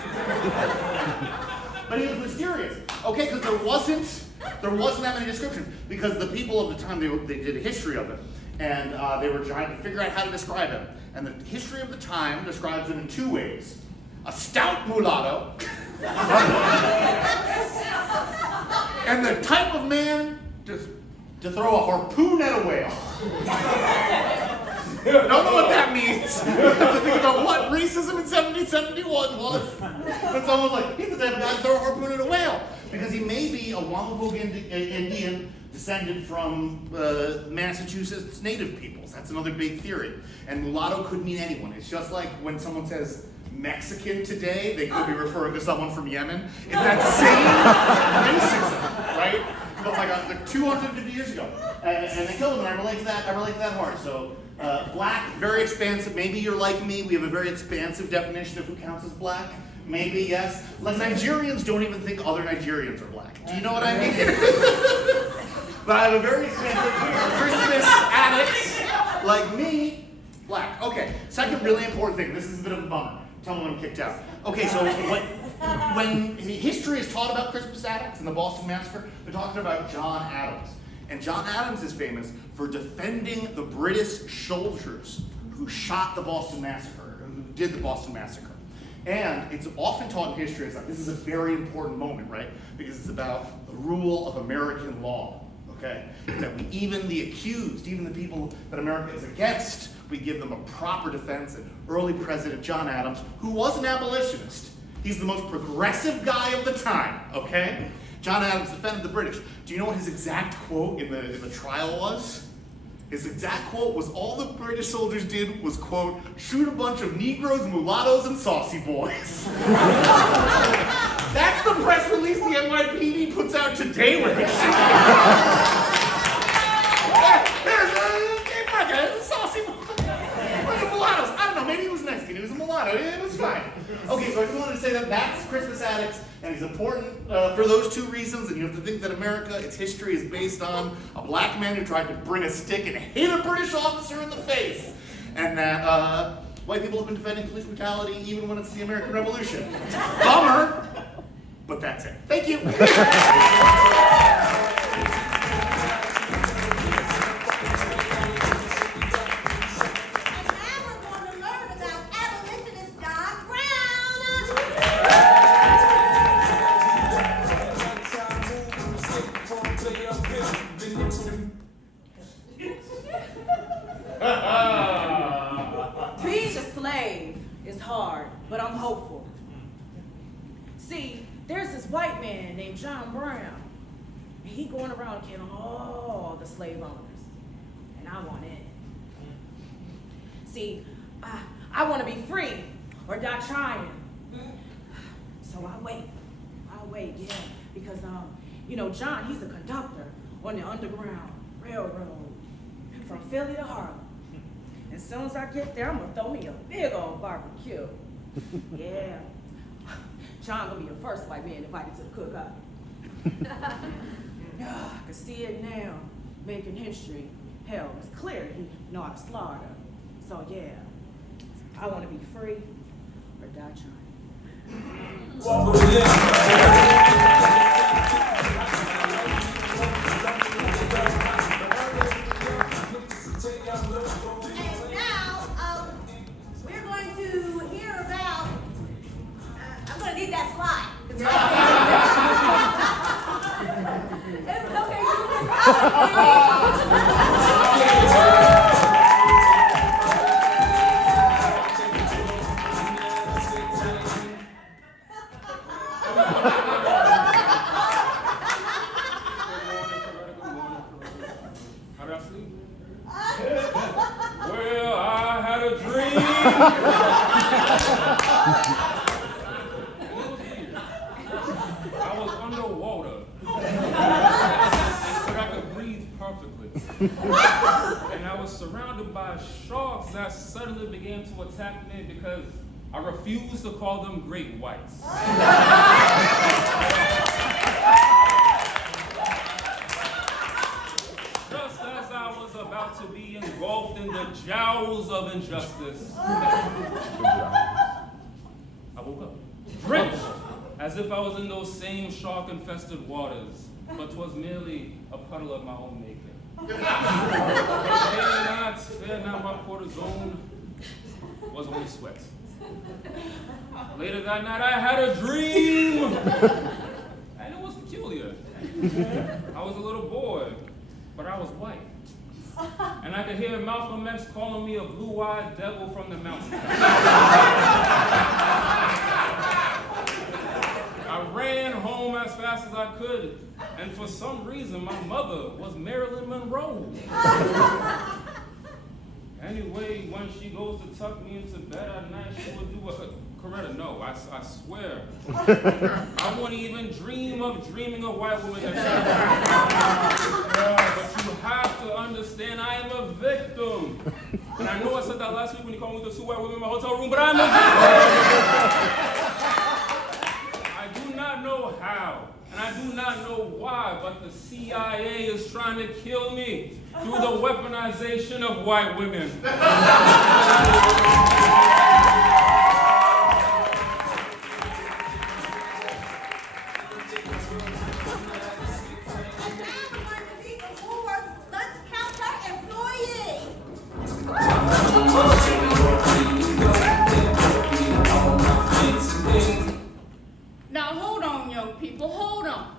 But he was mysterious, okay? Because there wasn't that many descriptions. Because the people of the time, they did a history of it, and they were trying to figure out how to describe him. And the history of the time describes him in 2 ways: a stout mulatto, and the type of man to throw a harpoon at a whale. Don't know what that means. You have to think about what racism in 1771 was. It's almost like he's the type of guy to throw a harpoon at a whale. Because he may be a Wampoog Indian descended from Massachusetts native peoples. That's another big theory. And mulatto could mean anyone. It's just like when someone says Mexican today, they could be referring to someone from Yemen. It's that same racism, right? But like 250 years ago. And they killed him, and I relate to that hard. So black, very expansive. Maybe you're like me. We have a very expansive definition of who counts as black. Maybe, yes. Like Nigerians don't even think other Nigerians are black. Do you know what I mean? But I have a very expansive Christmas addicts like me, black. Okay, second really important thing. This is a bit of a bummer. Tell me when I'm kicked out. Okay, so when history is taught about Christmas addicts and the Boston Massacre, they're talking about John Adams. And John Adams is famous for defending the British soldiers who shot the Boston Massacre, who did the Boston Massacre. And it's often taught in history as like, this is a very important moment, right? Because it's about the rule of American law, okay? That even the accused, even the people that America is against, we give them a proper defense. And early President John Adams, who was an abolitionist, he's the most progressive guy of the time, okay? John Adams defended the British. Do you know what his exact quote in the trial was? His exact quote was, all the British soldiers did was, quote, shoot a bunch of Negroes, mulattoes, and saucy boys. That's the press release the NYPD puts out today when they shoot. There's a saucy boy. Mulattoes. I don't know, maybe he was Mexican, he was a mulatto, it was fine. Okay, so I just wanted to say that that's Christmas Addicts, and he's important for those 2 reasons, and you have to think that America, its history is based on a black man who tried to bring a stick and hit a British officer in the face, and that white people have been defending police brutality even when it's the American Revolution. Bummer, But that's it. Thank you. Being a slave is hard, but I'm hopeful. See, there's this white man named John Brown, and he going around killing all the slave owners, and I want in. See, I want to be free or die trying. So I wait, yeah, because John, he's a conductor on the Underground Railroad from Philly to Harlem. As soon as I get there, I'm gonna throw me a big old barbecue. Yeah. John gonna be the first white man invited to the cookout. I can see it now, making history. Hell, it's clear he know how to slaughter. So yeah, I wanna be free or die trying. How did I sleep? Well, I had a dream. I was underwater, but I could breathe perfectly. And I was surrounded by sharks that suddenly began to attack me because I refused to call them great whites. Just as I was about to be engulfed in the jowls of injustice, I woke up, drenched, as if I was in those same shark-infested waters, but 'twas merely a puddle of my own making. Fear not, my cortisone was only sweat. Later that night, I had a dream, and it was peculiar. I was a little boy, but I was white. And I could hear Malcolm X calling me a blue-eyed devil from the mountain. I ran home as fast as I could, and for some reason, my mother was Marilyn Monroe. Anyway, when she goes to tuck me into bed at night, she would do a Coretta, no, I swear. I wouldn't even dream of dreaming a white woman that but you have to understand, I am a victim. And I know I said that last week when you called me with the two white women in my hotel room, but I'm a victim. I do not know how, and I do not know why, but the CIA is trying to kill me through the weaponization of white women. Now hold on, young people, hold on.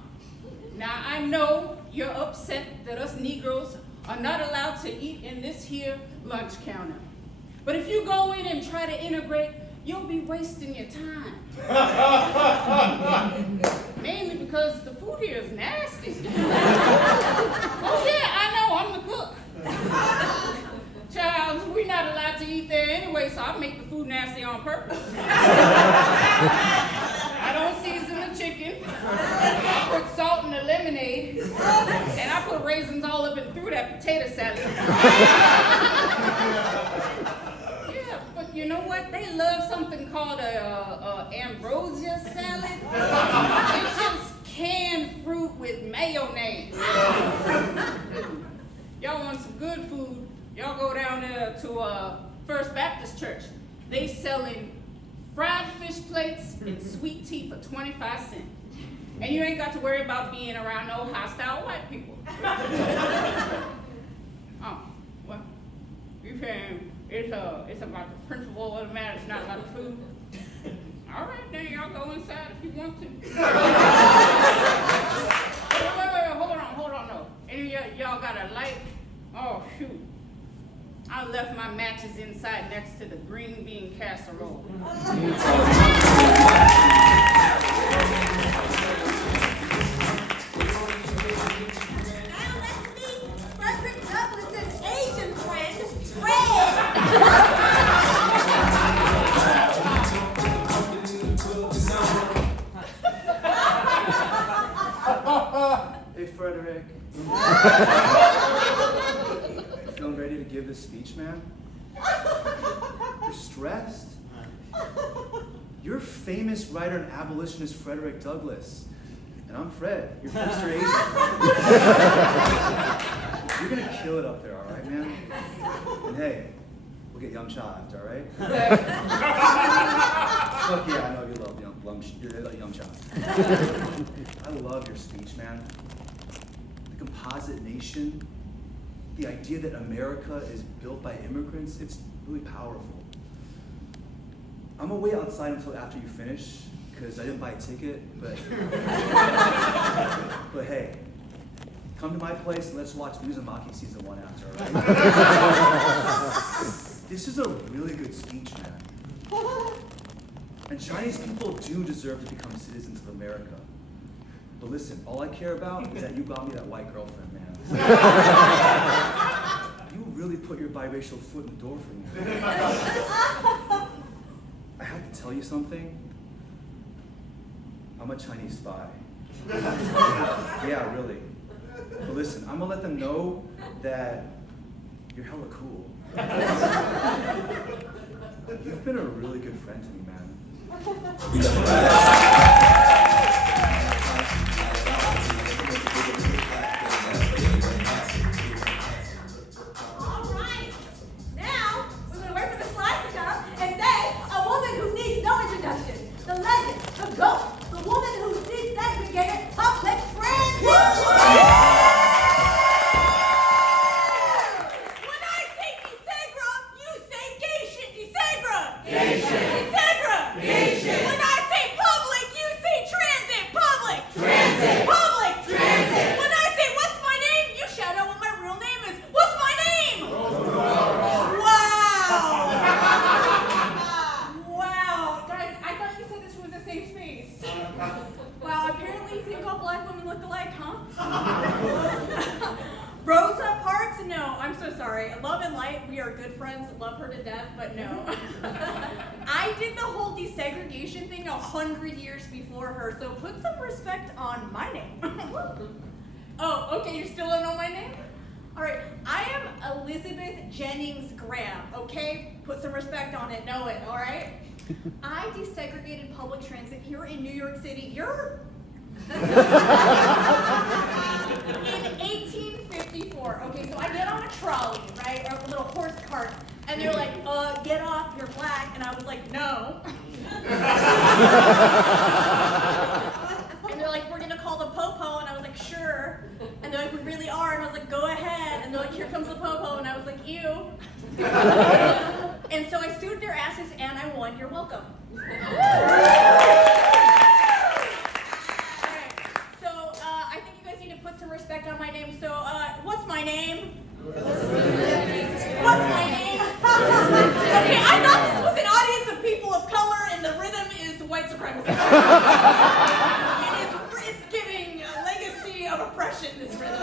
Now I know you're upset that us Negroes are not allowed to eat in this here lunch counter. But if you go in and try to integrate, you'll be wasting your time. Mainly because the food here is nasty. Oh yeah, I know, I'm the cook. Child, we're not allowed to eat there anyway, so I make the food nasty on purpose. I don't season the chicken. I put salt in the lemonade. And I put raisins all up and through that potato salad. Yeah, but you know what? They love something called a ambrosia salad. It's just canned fruit with mayonnaise. Y'all want some good food? Y'all go down there to First Baptist Church. They selling fried fish plates and sweet tea for 25 cents. And you ain't got to worry about being around no hostile white people. Oh, well, you're saying it's about the principle of the matter, it's not about the food? All right, then y'all go inside if you want to. Wait, hold on, no. Any of y'all got a light? Oh, shoot. I left my matches inside next to the green bean casserole. Frederick Douglass's Asian friend, Fred. Hey, Frederick. You feeling ready to give this speech, man? You're stressed? You're famous writer and abolitionist Frederick Douglass. And I'm Fred, your hipster Asian friend. You're gonna kill it up there, all right, man? And hey, we'll get Young Cha after, all right? Fuck yeah, I know you love Young Cha. I love your speech, man. The composite nation, the idea that America is built by immigrants, it's really powerful. I'm gonna wait outside until after you finish, because I didn't buy a ticket, but but hey, come to my place and let's watch Uzumaki season 1 after, all right? This is a really good speech, man. And Chinese people do deserve to become citizens of America. But listen, all I care about is that you got me that white girlfriend, man. You really put your biracial foot in the door for me. I have to tell you something. I'm a Chinese spy. Yeah, really. But listen, I'm gonna let them know that you're hella cool. You've been a really good friend to me, man. I desegregated public transit here in New York City. You're in 1854. Okay, so I get on a trolley, right, or a little horse cart, and they're like, get off, you're black, and I was like, no. And they're like, we're gonna call the popo, and I was like, sure. And they're like, we really are, and I was like, go ahead. And they're like, here comes the popo, and I was like, ew. And so I sued their asses and I won. You're welcome. Alright, so I think you guys need to put some respect on my name. So what's my name? What's my name? Okay, I thought this was an audience of people of color and the rhythm is white supremacy. It's giving a legacy of oppression, this rhythm.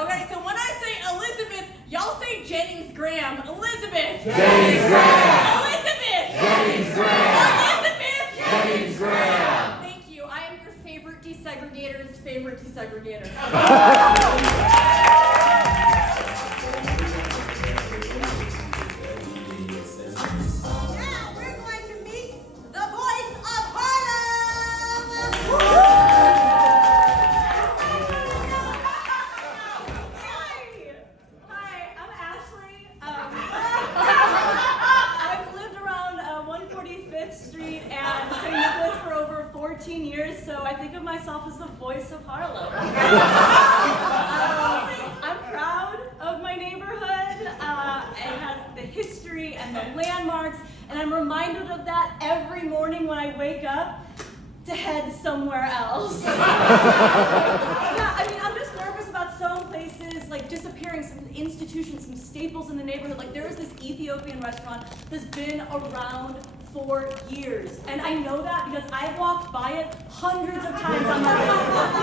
Okay, so when I say Elizabeth, y'all say Jennings Graham. Elizabeth! Jennings Graham! Elizabeth! Jennings Graham! Elizabeth! Jennings Graham! Thank you. I am your favorite desegregator's favorite desegregator. Now we're going to meet the voice of Harlem! Hi, I'm Ashley. I've lived around 145th Street and St. Nicholas for over 14 years, so I think Harlem. I'm proud of my neighborhood. It has the history and the landmarks, and I'm reminded of that every morning when I wake up to head somewhere else. Yeah, I mean, I'm just nervous about some places like disappearing, some institutions, some staples in the neighborhood. Like there was this Ethiopian restaurant that's been around for years, and I know that because I've walked by it hundreds of times on my way to work.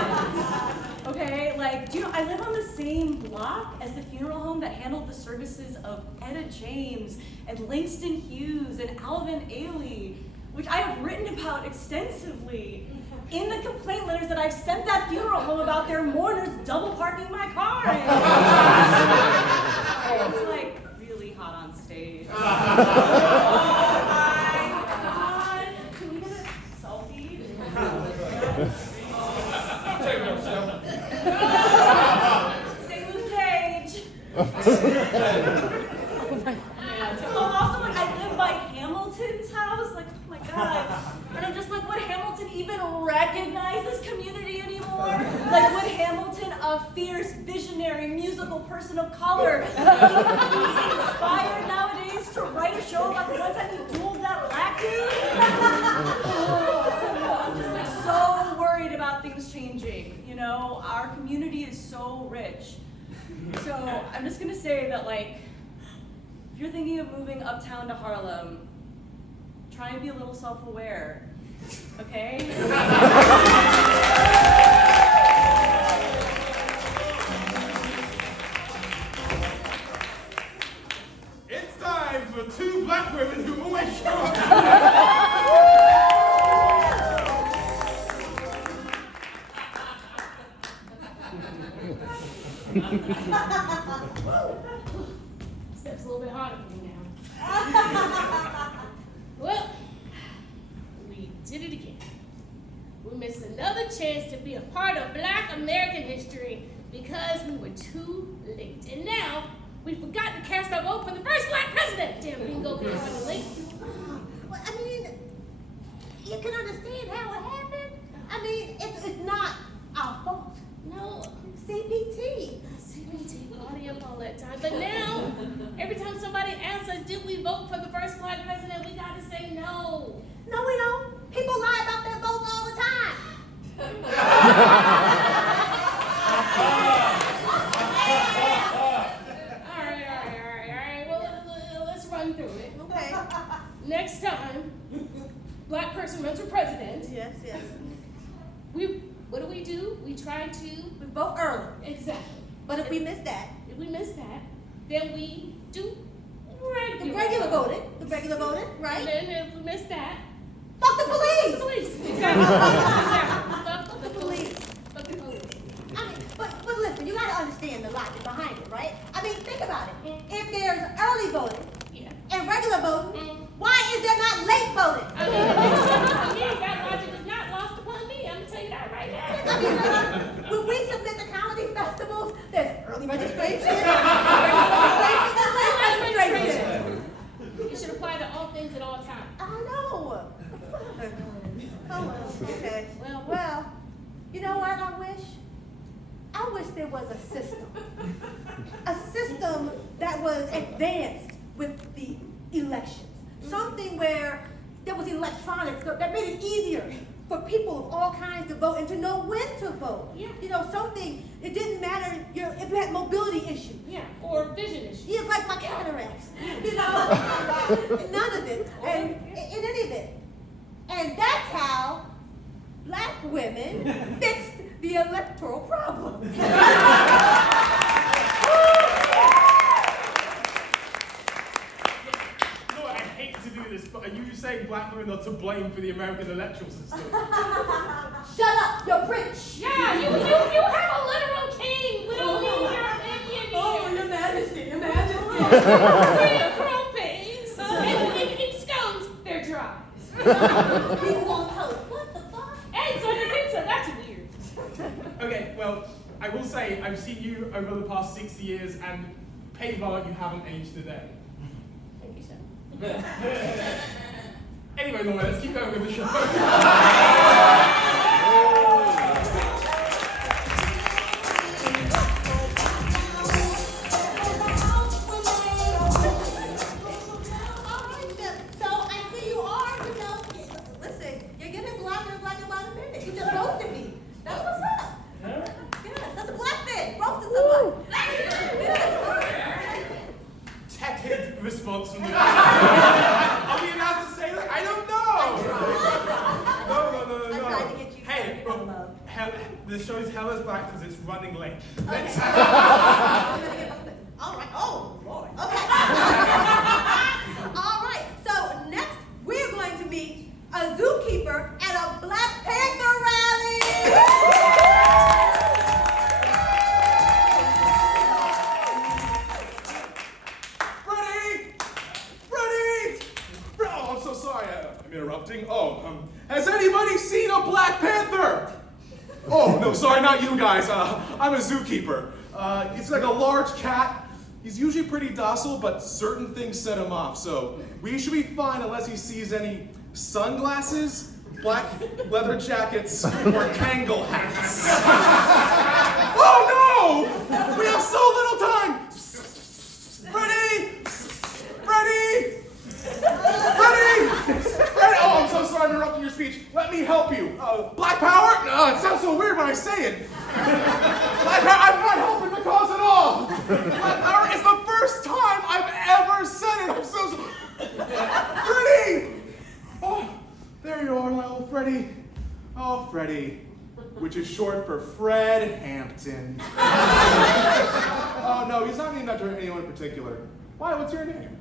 Okay, like, do you know, I live on the same block as the funeral home that handled the services of Etta James and Langston Hughes and Alvin Ailey, which I have written about extensively in the complaint letters that I've sent that funeral home about their mourners double parking my car in. It's like really hot on stage. Oh my God. Can we get a selfie? Take it yourself. Sing Luke Cage. Also, like, I live by Hamilton's house. Like, oh my God. And I'm just like, would Hamilton even recognize this community anymore? Like, would Hamilton, a fierce, visionary, musical person of color, be inspired nowadays to write a show about the one time he dueled that black dude? I'm just like so worried about things changing. You know, our community is so rich. So I'm just gonna say that, like, if you're thinking of moving uptown to Harlem, try and be a little self-aware, okay? It's time for two black women who always show up. Steps a little bit harder for me now. Well, we did it again. We missed another chance to be a part of Black American history because we were too late. And now, we forgot to cast our vote for the first black president. Damn, bingo, we're running late. Well, I mean, you can understand how it happened. I mean, it's not our fault. No. CPT. CPT, body up all that time. But now, every time somebody asks us, did we vote for the first black president, we gotta say no. No, we don't. People lie about their votes all the time. All right. Well, let's run through it. Okay. Next time, black person runs for president. Yes. What do? We try to We vote early. exactly. But if we miss that, Then we do the regular voting, right? And then if we miss that, Fuck the police. Exactly. Fuck the police. I mean, but listen, you gotta understand the logic behind it, right? I mean, think about it. If there's early voting and regular voting, why is there not late voting? I mean, that logic is not lost upon me. I'm gonna tell you that right now. I mean, when we submit to comedy festivals, there's early registration, and late registration. It should apply to all things at all times. I know. Oh, well, okay. Well, you know what I wish? I wish there was a system that was advanced with the elections. Something where there was electronics that made it easier for people of all kinds to vote and to know when to vote. Yeah. You know, something, it didn't matter if you had mobility issues. Yeah, or vision issues. Yeah, like my cataracts. You know, none of it. And in any of it. And that's how black women fixed the electoral problem. You know, I hate to do this, but are you saying black women are to blame for the American electoral system? Shut up, you're British. Yeah, you have a literal king. We don't need your opinion here. Oh, your majesty, your majesty. Pre-approved pigs and scones, they're dry. People on toast. What the fuck? Eggs on your pizza, that's weird. Okay, well, I will say I've seen you over the past 60 years, and Pava, you haven't aged a day. Thank you, sir. Anyway, Laura, let's keep going with the show. response from the audience. Are we allowed to say that? I don't know. No. I tried to get you Hey, started on love. the show's hell is back because it's running late. Okay. All right. Oh, Lord. Okay. All right. So next, we're going to meet a zookeeper at a Black Panther rally. Oh, I'm so sorry. I'm interrupting. Has anybody seen a Black Panther? Oh, no, sorry, not you guys. I'm a zookeeper. He's like a large cat. He's usually pretty docile, but certain things set him off. So we should be fine unless he sees any sunglasses, black leather jackets, or Kangol hats. Oh no! We have so little time! Freddie! Oh, I'm so sorry I'm interrupting your speech. Let me help you. Black power? No, it sounds so weird when I say it. Black power, I'm not helping the cause at all. Black power is the first time I've ever said it. I'm so sorry. Freddie! Oh, there you are, little Freddie. Oh, Freddie, which is short for Fred Hampton. Oh, no, he's not named after anyone in particular. Why, what's your name?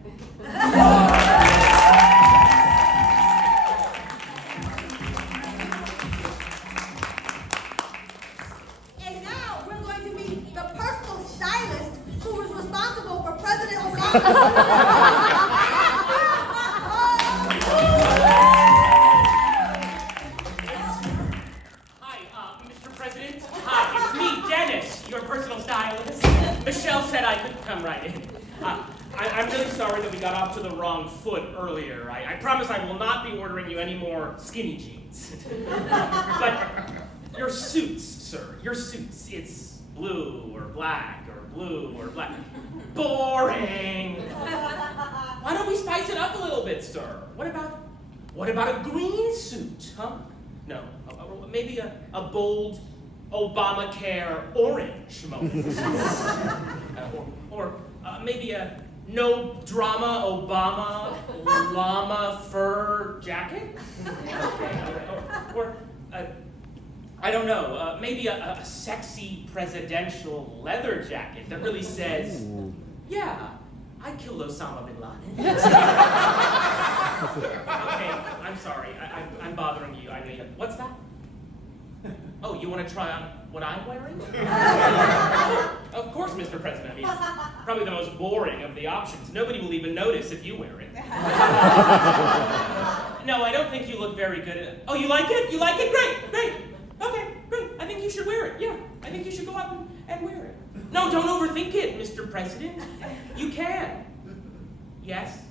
And now we're going to meet the personal stylist who was responsible for President Obama. Mr. President. Hi, it's me, Dennis, your personal stylist. Michelle said I could come right in. I'm really sorry that we got off to the wrong foot earlier. I promise I will not be ordering you any more skinny jeans. But your suits, sir, your suits, it's blue or black or blue or black. Boring. Why don't we spice it up a little bit, sir? What about a green suit, huh? No, maybe a bold Obamacare orange moment. or maybe a no drama Obama llama fur jacket? Or I don't know, maybe a sexy presidential leather jacket that really says, yeah, I killed Osama bin Laden. Okay, I'm sorry, I'm bothering you. I mean, what's that? Oh, you want to try on what I'm wearing? Of course, Mr. President. I mean, it's probably the most boring of the options. Nobody will even notice if you wear it. No, I don't think you look very good at it. Oh, you like it? You like it? Great. Okay, great. I think you should wear it. Yeah, I think you should go out and wear it. No, don't overthink it, Mr. President. You can. Yes,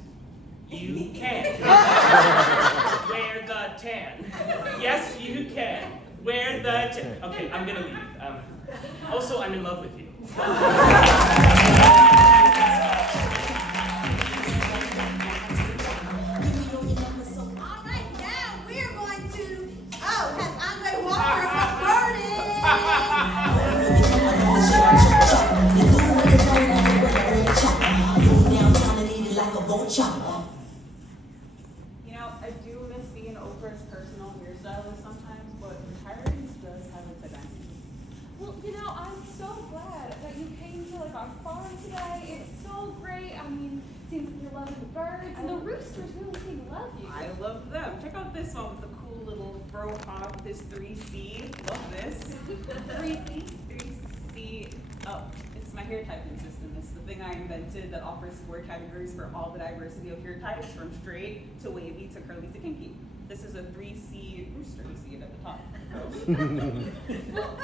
you can. Wear the tan. Yes, you can. Wear the tan. Okay, I'm gonna leave. Also, I'm in love with you. You know, I do miss being Oprah's personal hairstylist sometimes, but retiring does have its advantages. Well, you know, I'm so glad that you came to like our farm today. It's so great. I mean, it seems like you're loving the birds, and the roosters really seem to love you. I love them. Check out this one with the cool little fro hop, this 3C. Love this. 3C. Oh, it's my hair typing system. It's the thing I invented that offers 4 categories for all the diversity of hair types, from straight to wavy to curly to kinky. This is a 3C rooster. You see it at the top. Well,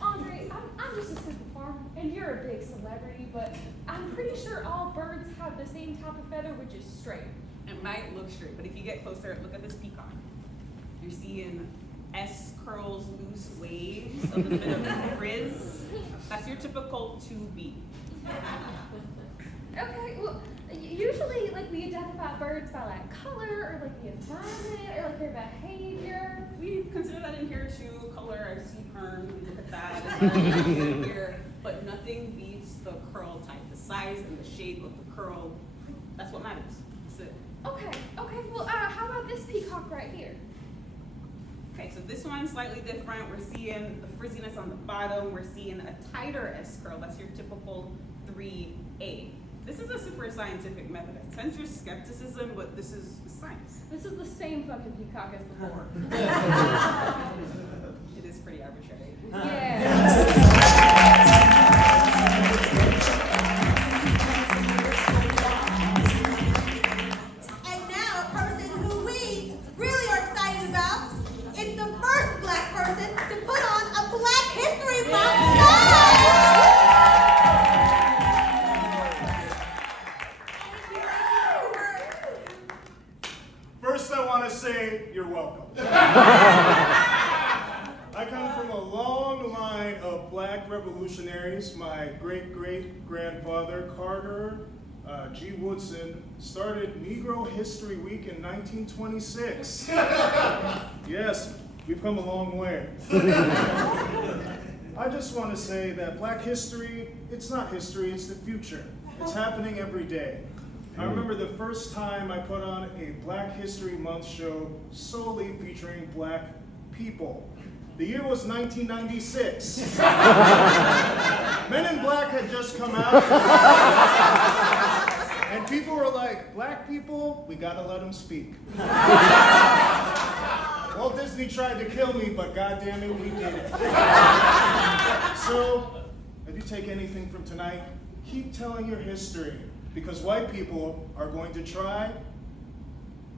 Andre, I'm just a simple farmer, and you're a big celebrity, but I'm pretty sure all birds have the same type of feather, which is straight. It might look straight, but if you get closer, look at this peacock. You're seeing S curls, loose waves, a little bit of frizz. That's your typical 2B. Okay, well, usually, like, we identify birds by, like, color, or, like, the environment, or, like, their behavior. We consider that in here too. Color, I see perm, we look at that. Here, but nothing beats the curl type, the size and the shape of the curl. That's what matters. That's it. Okay, well, how about this peacock right here? Okay, so this one's slightly different. We're seeing the frizziness on the bottom. We're seeing a tighter S curl. That's your typical 3A. This is a super scientific method. It sense your skepticism, but this is science. This is the same fucking peacock as before. It is pretty arbitrary. Yeah. And now, a person who we really are excited about is the first Black person to put on a Black History Month scarf! First, I want to say you're welcome. I come from a long line of Black revolutionaries. My great-great-grandfather, Carter G. Woodson, started Negro History Week in 1926. Yes, we've come a long way. I just want to say that Black history, it's not history, it's the future. It's happening every day. I remember the first time I put on a Black History Month show solely featuring Black people. The year was 1996. Men in Black had just come out. And people were like, Black people, we gotta let them speak. Walt Disney tried to kill me, but goddamn it, we did it. So, if you take anything from tonight, keep telling your history, because white people are going to try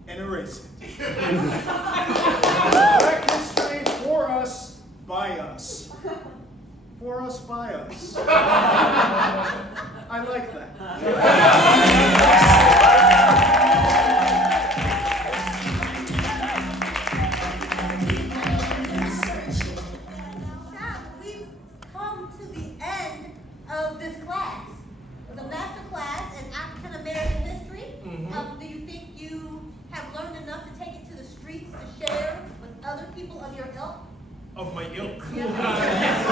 and erase it. Black history for us, by us. For us, by us. I like that. We've come to the end of this class. It was a master class in African American history. Do you think you have learned enough to take it to the streets to share with other people of your ilk? Of my ilk. Yeah. Yes.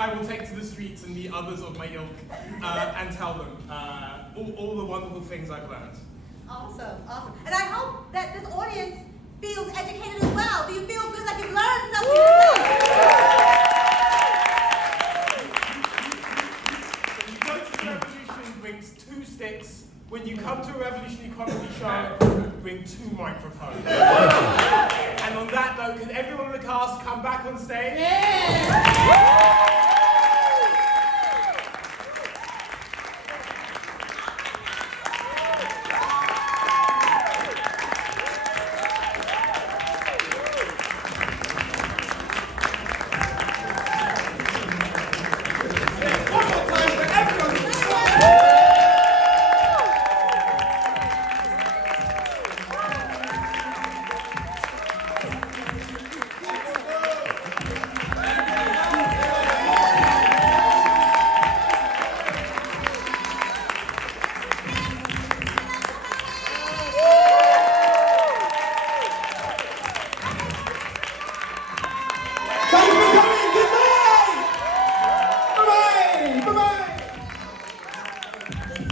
I will take to the streets and meet others of my ilk and tell them all the wonderful things I've learned. Awesome. And I hope that this audience feels educated as well. Do you feel good like you've learned something today? When you go to the Revolution, bring 2 sticks. When you come to a revolutionary comedy show, bring 2 microphones. And on that note, can everyone in the cast come back on stage? Yeah! Bye-bye.